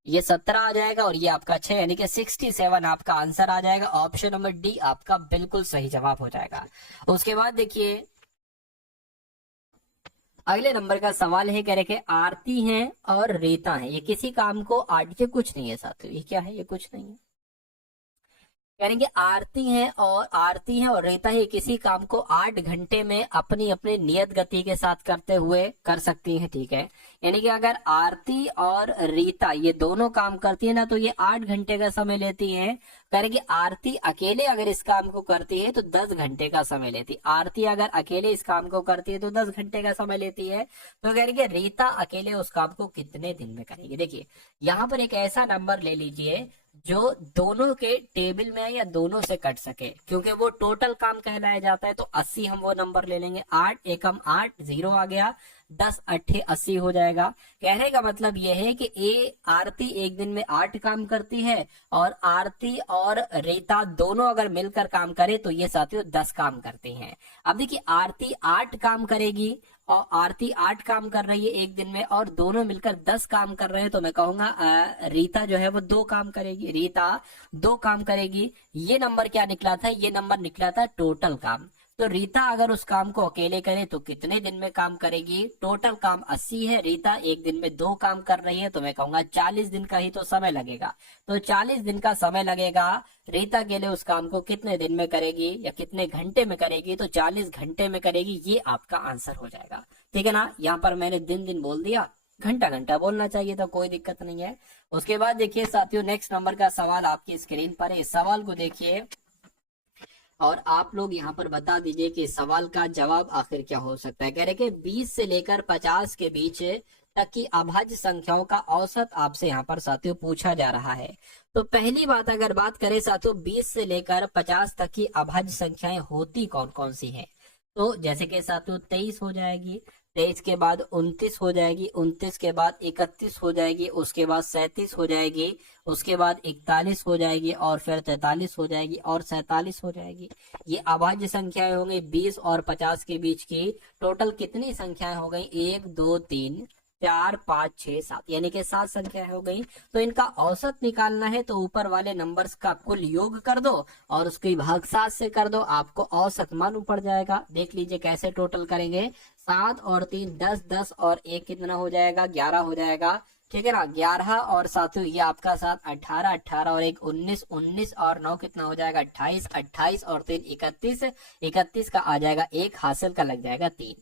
ये 17 आ जाएगा और ये आपका 6, यानी कि 67 आपका आंसर आ जाएगा। ऑप्शन नंबर डी आपका बिल्कुल सही जवाब हो जाएगा। उसके बाद देखिए अगले नंबर का सवाल है, कह रहे कि आरती है और रीता है, ये किसी काम को ये कुछ नहीं है साथियों, ये क्या है, ये कुछ नहीं है। यानी कि आरती है और रीता ही किसी काम को 8 घंटे में अपनी अपनी नियत गति के साथ करते हुए कर सकती हैं, ठीक है। यानी कि अगर आरती और रीता ये दोनों काम करती है ना, तो ये 8 घंटे का समय लेती है। कह रहे कि आरती अकेले अगर इस काम को करती है तो 10 घंटे का समय लेती है। आरती अगर अकेले इस काम को करती है तो 10 घंटे का समय लेती है। तो कह रहे कि रीता अकेले उस काम को कितने दिन में करेगी। देखिए यहाँ पर एक ऐसा नंबर ले लीजिए जो दोनों के टेबल में है या दोनों से कट सके, क्योंकि वो टोटल काम कहलाया जाता है। तो 80 हम वो नंबर ले लेंगे। 8 एकम 8, 0 आ गया, 10 अट्ठे 80 हो जाएगा। कहने का मतलब यह है कि आरती एक दिन में 8 काम करती है और आरती और रीता दोनों अगर मिलकर काम करे तो ये साथियों 10 काम करती हैं। अब देखिए आरती 8 काम करेगी और आरती 8 काम कर रही है एक दिन में और दोनों मिलकर 10 काम कर रहे हैं, तो मैं कहूंगा रीता जो है वो 2 काम करेगी। रीता 2 काम करेगी। ये नंबर क्या निकला था, ये नंबर निकला था टोटल काम। तो रीता अगर उस काम को अकेले करे तो कितने दिन में काम करेगी। टोटल काम 80 है, रीता एक दिन में 2 काम कर रही है, तो मैं कहूंगा 40 दिन का ही तो समय लगेगा। तो 40 दिन का समय लगेगा। रीता के लिए उस काम को कितने दिन में करेगी या कितने घंटे में करेगी, तो 40 घंटे में करेगी। ये आपका आंसर हो जाएगा, ठीक है ना। यहाँ पर मैंने दिन दिन बोल दिया, घंटा घंटा बोलना चाहिए था, कोई दिक्कत नहीं है। उसके बाद देखिए साथियों नेक्स्ट नंबर का सवाल आपकी स्क्रीन पर है। इस सवाल को देखिए और आप लोग यहाँ पर बता दीजिए कि सवाल का जवाब आखिर क्या हो सकता है। कह रहे कि 20 से लेकर 50 के बीच तक की अभाज्य संख्याओं का औसत आपसे यहाँ पर साथियों पूछा जा रहा है। तो पहली बात अगर बात करें साथियों 20 से लेकर 50 तक की अभाज्य संख्याएं होती कौन कौन सी हैं, तो जैसे कि साथियों 23 हो जाएगी, 23 के बाद 29 हो जाएगी, 29 के बाद 31 हो जाएगी, उसके बाद 37 हो जाएगी, उसके बाद 41 हो जाएगी और फिर 43 हो जाएगी और 47 हो जाएगी। ये अभाज्य संख्याएं हो गई 20 और 50 के बीच की। टोटल कितनी संख्याएं हो गई, 1 2 3 4 5 6 7, यानी कि 7 संख्या हो गई। तो इनका औसत निकालना है तो ऊपर वाले नंबर्स का कुल योग कर दो और उसकी भाग 7 से कर दो, आपको औसत मालूम पड़ जाएगा। देख लीजिए कैसे टोटल करेंगे। 7 और 3 10, 10 और 1 कितना हो जाएगा, 11 हो जाएगा, ठीक है ना। 11 और साथियों ये आपका 7 18, 18 और 1 19, 19 और 9 कितना हो जाएगा 28, 28 और 3 31, 31 का आ जाएगा 1, हासिल का लग जाएगा 3,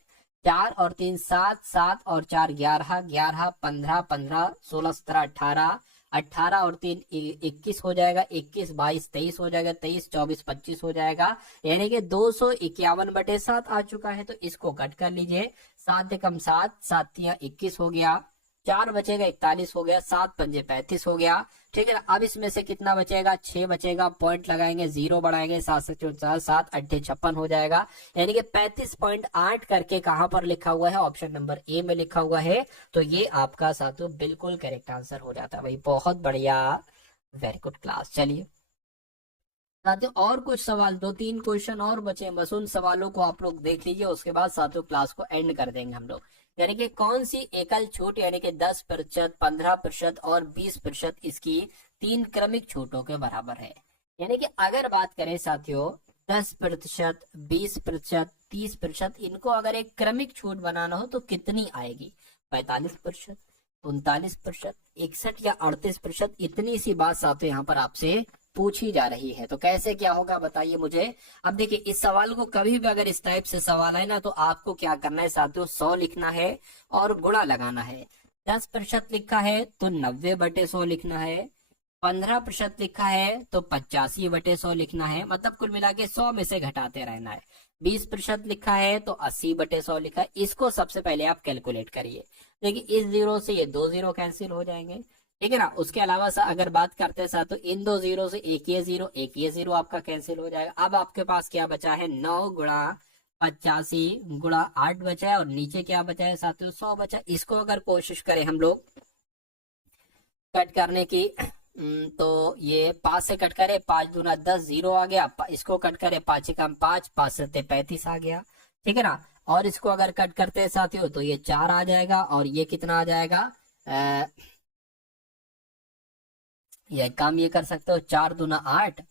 4 और 3 7, 7 और 4 11, 11 15, 15 16 17 18, 18 और 3 21 हो जाएगा, 21 22 23 हो जाएगा, 23 24 25 हो जाएगा, यानी कि 251/7 आ चुका है। तो इसको कट कर लीजिए। 7 कम 7, 7 21 हो गया, 4 बचेगा 41 हो गया, 7 पंजे 35 हो गया, ठीक है ना। अब इसमें से कितना बचेगा, 6 बचेगा, पॉइंट लगाएंगे, 0 बढ़ाएंगे, 7 से 4 7 8 56 हो जाएगा, यानी कि 35.8 करके कहां पर लिखा हुआ है, ऑप्शन नंबर ए में लिखा हुआ है। तो ये आपका साथियों बिल्कुल करेक्ट आंसर हो जाता है भाई, बहुत बढ़िया, वेरी गुड क्लास। चलिए साथियों और कुछ सवाल, 2-3 क्वेश्चन और बचे हैं, बस उन सवालों को आप लोग देख लीजिए, उसके बाद साथियों क्लास को एंड कर देंगे हम लोग। यानी कि कौन सी एकल छूट यानी कि 10%, 15% और 20% इसकी 3 क्रमिक छूटों के बराबर है। यानी कि अगर बात करें साथियों 10%, 20%, 30%, इनको अगर एक क्रमिक छूट बनाना हो तो कितनी आएगी, 45%, 39%, 61 या 38%, इतनी सी बात साथियों यहाँ पर आपसे पूछी जा रही है। तो कैसे क्या होगा बताइए मुझे। अब देखिए इस सवाल को कभी भी अगर इस टाइप से सवाल आए ना तो आपको क्या करना है साथियों, 100 लिखना है और गुणा लगाना है। 10% लिखा है तो 90/100 लिखना है, 15% लिखा है तो 85/100 लिखना है, मतलब कुल मिला के 100 में से घटाते रहना है। 20% लिखा है तो 80/100 लिखा है। इसको सबसे पहले आप कैलकुलेट करिए। देखिए इस 0 से ये 2 0 कैंसिल हो जाएंगे, ठीक है ना। उसके अलावा अगर बात करते हैं साथ तो इन 2 0 से एक ये 0 आपका कैंसिल हो जाएगा। अब आपके पास क्या बचा है, 9 गुणा 85 × 8 बचा है और नीचे क्या बचा है साथियों 100 बचा। इसको अगर कोशिश करें हम लोग कट करने की तो ये 5 से कट करे, 5 दूना 10, 0 आ गया। इसको कट करे 5 एकम 5, 5 सत्ते 35 आ गया, ठीक है ना। और इसको अगर कट करते हैं साथियों तो ये 4 आ जाएगा और ये कितना आ जाएगा, ये काम ये कर सकते हो 4 दूना 8,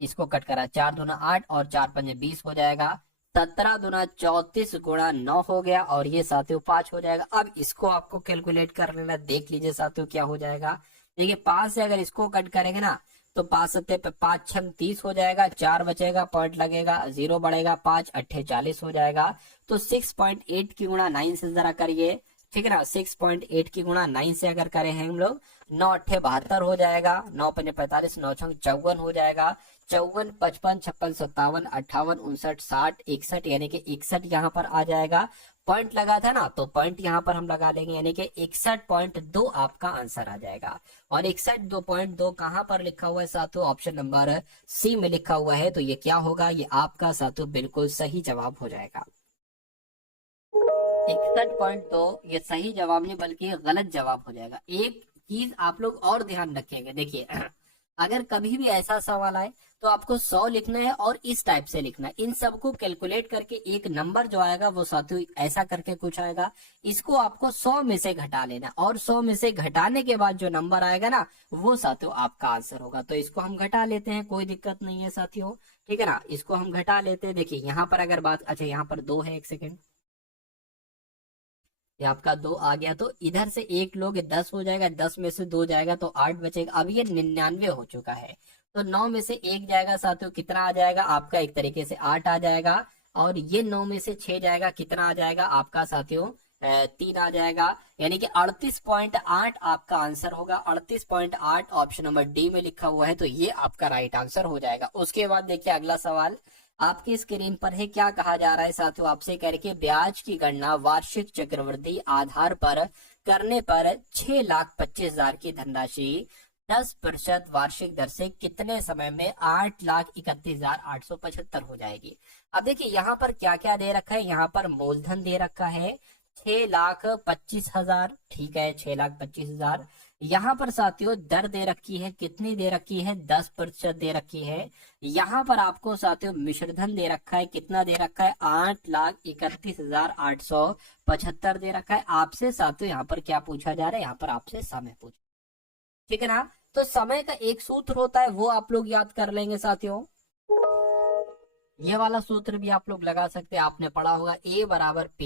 इसको कट करा 4 दूना 8 और 4 पंजे 20 हो जाएगा। 17 दूना 34 गुणा 9 हो गया और ये साथियों 5 हो जाएगा। अब इसको आपको कैलकुलेट कर लेना, देख लीजिए साथियों क्या हो जाएगा। देखिए 5 से अगर इसको कट करेंगे ना तो 5 सत्ते पे 5 छंग 30 हो जाएगा, 4 बचेगा, पॉइंट लगेगा, 0 बढ़ेगा, 5 अट्ठे 40 हो जाएगा। तो 6.8 की गुणा 9 से जरा करिए, ठीक है ना। 6.8 की गुणा 9 से अगर करें हम लोग 9 अट्ठे 72 हो जाएगा, 9 पंजे 45, 9 छंग 54 हो जाएगा। 54, 55, 56, 57, 58, 59, 60, 61 यानी कि 61 यहाँ पर आ जाएगा। पॉइंट लगा था ना तो पॉइंट यहाँ पर हम लगा लेंगे यानी कि 61.2 आपका आंसर आ जाएगा। और 61.2 कहाँ पर लिखा हुआ है साथियों, ऑप्शन नंबर सी में लिखा हुआ है। तो ये क्या होगा, ये आपका साथियों बिल्कुल सही जवाब हो जाएगा। 61.2 ये सही जवाब नहीं बल्कि गलत जवाब हो जाएगा। एक चीज आप लोग और ध्यान रखेंगे, देखिए अगर कभी भी ऐसा सवाल आए तो आपको 100 लिखना है और इस टाइप से लिखना है। इन सबको कैलकुलेट करके एक नंबर जो आएगा वो साथियों ऐसा करके कुछ आएगा, इसको आपको 100 में से घटा लेना और 100 में से घटाने के बाद जो नंबर आएगा ना वो साथियों आपका आंसर होगा। तो इसको हम घटा लेते हैं, कोई दिक्कत नहीं है साथियों, ठीक है ना। इसको हम घटा लेते हैं। देखिए यहाँ पर अगर बात, अच्छा यहाँ पर 2 है, एक सेकेंड, ये आपका 2 आ गया तो इधर से एक लोग 10 हो जाएगा, 10 में से 2 जाएगा तो 8 बचेगा। अब ये 99 हो चुका है तो 9 में से 1 जाएगा साथियों, कितना आ जाएगा आपका, एक तरीके से 8 आ जाएगा। और ये 9 में से 6 जाएगा, कितना आ जाएगा आपका साथियों 3 आ जाएगा। यानी कि 38.8 आपका आंसर होगा। 38.8 ऑप्शन नंबर डी में लिखा हुआ है तो ये आपका राइट आंसर हो जाएगा। उसके बाद देखिए अगला सवाल आपकी स्क्रीन पर है, क्या कहा जा रहा है साथियों आपसे, करके ब्याज की गणना वार्षिक चक्रवृद्धि आधार पर करने पर 6,25,000 की धनराशि 10% वार्षिक दर से कितने समय में 8,31,875 हो जाएगी। अब देखिए यहाँ पर क्या क्या दे रखा है, यहाँ पर मूलधन दे रखा है 6,25,000, ठीक है 6,25,000। यहाँ पर साथियों दर दे रखी है, कितनी दे रखी है 10% दे रखी है। यहाँ पर आपको साथियों मिश्रधन दे रखा है, कितना दे रखा है 8,31,875 दे रखा है। आपसे साथियों यहाँ पर क्या पूछा जा रहा है, यहाँ पर आपसे समय पूछा, ठीक है ना। तो समय का एक सूत्र होता है वो आप लोग याद कर लेंगे साथियों। ये वाला सूत्र भी आप लोग लगा सकते हैं, आपने पढ़ा होगा A बराबर P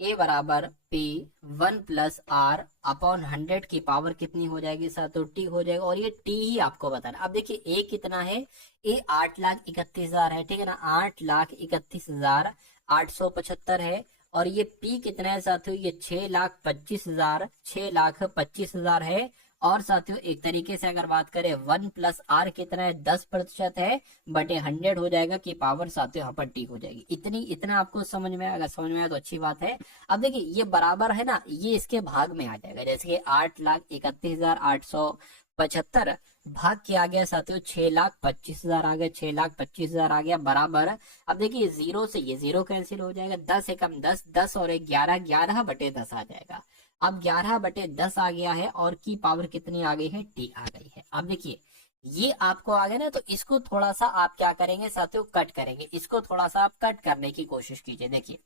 1+R अपॉन 100 की पावर कितनी हो जाएगी साथियों T हो जाएगा। और ये T ही आपको बताना। अब देखिए A कितना है, A 8,31,000 है, ठीक है ना, 8,31,875 है। और ये P कितना है साथियों, ये 6,25,000 है। और साथियों एक तरीके से अगर बात करें 1+R कितना है 10% है, बटे 100 हो जाएगा कि पावर साथियों यहाँ पर टी हो जाएगी। इतना आपको समझ में, अगर समझ में आया तो अच्छी बात है। अब देखिए ये बराबर है ना, ये इसके भाग में आ जाएगा, जैसे कि 8,31,875 भाग किया गया साथियों 6,25,000 आ गया, 6,25,000 आ गया बराबर। अब देखिए 0 से ये 0 कैंसिल हो जाएगा, 10 एकम 10, 10 और 11, 11 बटे 10 आ जाएगा। अब 11 बटे 10 आ गया है और की पावर कितनी आ गई है, टी आ गई है। अब देखिए ये आपको आ गया ना, तो इसको थोड़ा सा आप क्या करेंगे साथियों, कट करेंगे। इसको थोड़ा सा आप कट करने की कोशिश कीजिए। देखिए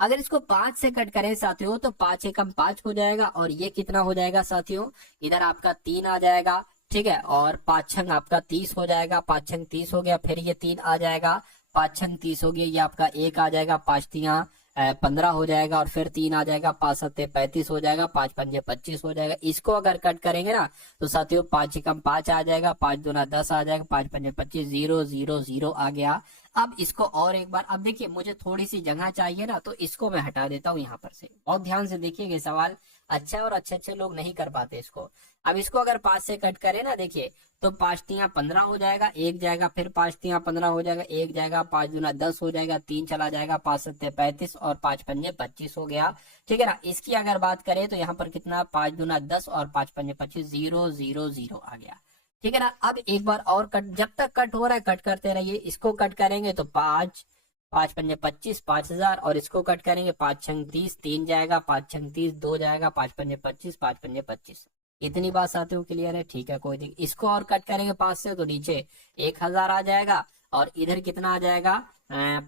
अगर इसको 5 से कट करें साथियों तो 5 एकम 5 हो जाएगा और ये कितना हो जाएगा साथियों, इधर आपका 3 आ जाएगा, ठीक है। और 5 छंग आपका 30 हो जाएगा, 5 छंग 30 हो गया, फिर ये 3 आ जाएगा, 5 छंग 30 हो गया, ये आपका 1 आ जाएगा, 5 तियां 15 हो जाएगा और फिर 3 आ जाएगा, 5 सत्ते 35 हो जाएगा, 5 पंजे 25 हो जाएगा। इसको अगर कट करेंगे ना तो साथियों 5 एकम 5 आ जाएगा, 5 दूना 10 आ जाएगा, 5 पंजे 25, 0 0 0 आ गया। अब इसको और एक बार, अब देखिए मुझे थोड़ी सी जगह चाहिए ना तो इसको मैं हटा देता हूँ यहाँ पर से। बहुत ध्यान से देखिएगा, सवाल अच्छा है और अच्छे लोग नहीं कर पाते इसको। अब इसको अगर 5 से कट करें ना, देखिए तो 5 तियां 15 हो जाएगा, 1 जाएगा, फिर 5 तियां 15 हो जाएगा, 1 जाएगा, 5 दूना 10 हो जाएगा, 3 चला जाएगा, 5 सत्ते 35 और 5 पंजे 25 हो गया, ठीक है ना। इसकी अगर बात करें तो यहाँ पर कितना, 5 दूना 10 और 5 पंजे 25, 0 0 0 आ गया, ठीक है ना। अब एक बार और कट, जब तक कट हो रहा है कट करते रहिए। इसको कट करेंगे तो 5 5 पंजे 25, 5000, और इसको कट करेंगे 5 छंग 30, 3 जाएगा, 5 छंग 30, 2 जाएगा, 5 पंजे 25, 5 पंजे 25। इतनी बात साथियों क्लियर है? ठीक है, कोई दिक्कत। इसको और कट करेंगे 5 से तो नीचे 1000 आ जाएगा, और इधर कितना आ जाएगा,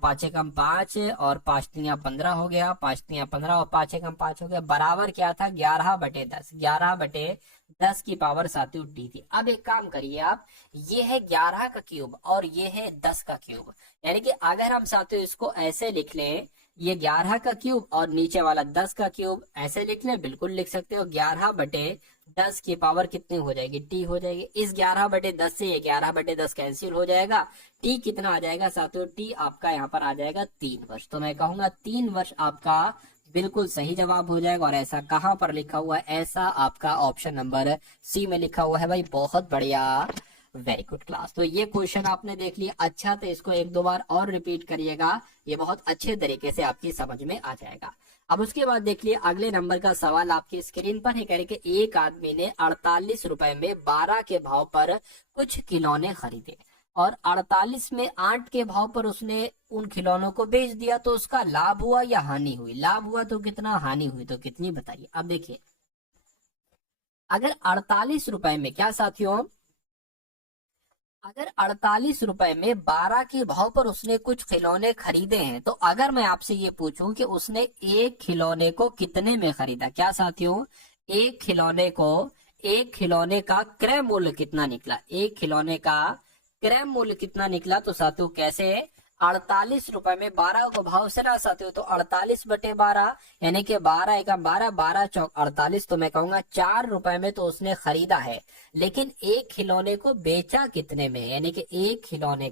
5 एकम 5 और 5 तिया 15 हो गया, 5 तिया 15 और 5 एकम 5 हो गया, बराबर क्या था, 11/10, 11/10 की पावर साथियों टी थी। अब एक काम करिए आप, ये है 11 का क्यूब और ये है 10 का क्यूब, यानी कि अगर हम साथियों इसको ऐसे लिख लें, ये 11 का क्यूब और नीचे वाला 10 का क्यूब, ऐसे लिख लें, बिल्कुल लिख सकते हो। 11/10 की पावर कितनी हो जाएगी, टी हो जाएगी। इस 11/10 से ये 11/10 कैंसिल हो जाएगा, टी कितना आ जाएगा साथियों, टी आपका यहाँ पर आ जाएगा 3 वर्ष। तो मैं कहूंगा 3 वर्ष आपका बिल्कुल सही जवाब हो जाएगा। और ऐसा कहाँ पर लिखा हुआ है, ऐसा आपका ऑप्शन नंबर सी में लिखा हुआ है भाई। बहुत बढ़िया, वेरी गुड क्लास। तो ये क्वेश्चन आपने देख लिया। अच्छा, तो इसको 1-2 बार और रिपीट करिएगा, ये बहुत अच्छे तरीके से आपकी समझ में आ जाएगा। अब उसके बाद देख लिए अगले नंबर का सवाल आपकी स्क्रीन पर है। कह रहे कि एक आदमी ने 48 रुपए में 12 के भाव पर कुछ खिलौने खरीदे और 48 में 8 के भाव पर उसने उन खिलौनों को बेच दिया, तो उसका लाभ हुआ या हानि हुई? लाभ हुआ तो कितना, हानि हुई तो कितनी, बताइए। अब देखिए, अगर 48 रुपए में, क्या साथियों, अगर 48 रुपए में 12 के भाव पर उसने कुछ खिलौने खरीदे हैं, तो अगर मैं आपसे ये पूछूं कि उसने एक खिलौने को कितने में खरीदा, क्या साथियों, एक खिलौने का क्रय मूल्य कितना निकला, एक खिलौने का क्रय मूल्य कितना निकला, तो साथियों कैसे, 48 रुपए में 12 को भाव से ना साथियों, तो 48/12 यानी कि 12 एकम 12, 12 चौक 48, तो मैं कहूंगा 4 रुपए में तो उसने खरीदा है। लेकिन एक खिलौने को बेचा कितने में, यानी कि एक खिलौने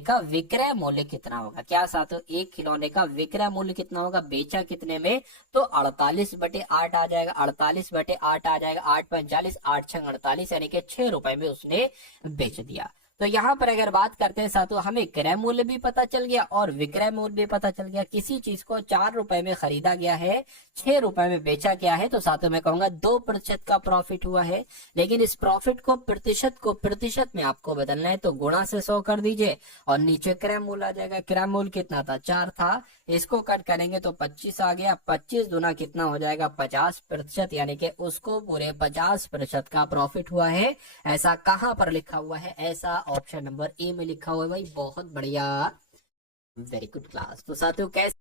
का विक्रय मूल्य कितना होगा, क्या साथियों, एक खिलौने का विक्रय मूल्य कितना होगा, बेचा कितने में, तो 48/8 आ जाएगा, 48/8 आ जाएगा, 8/45, 8 छंग 48, यानी कि 6 रुपए में उसने बेच दिया। तो यहाँ पर अगर बात करते हैं साथियों, हमें क्रय मूल्य भी पता चल गया और विक्रय मूल्य भी पता चल गया। किसी चीज को 4 रुपए में खरीदा गया है, 6 रुपए में बेचा गया है, तो साथियों मैं कहूंगा 2% का प्रॉफिट हुआ है। लेकिन इस प्रॉफिट को प्रतिशत में आपको बदलना है, तो गुणा से 100 कर दीजिए और नीचे क्रय मूल्य आ जाएगा। क्रय मूल्य कितना था, 4 था, इसको कट करेंगे तो 25 आ गया, 25 दूना कितना हो जाएगा, 50%, यानी कि उसको पूरे 50% का प्रॉफिट हुआ है। ऐसा कहाँ पर लिखा हुआ है, ऐसा ऑप्शन नंबर ए में लिखा हुआ है भाई। बहुत बढ़िया, वेरी गुड क्लास। तो साथियों कैसे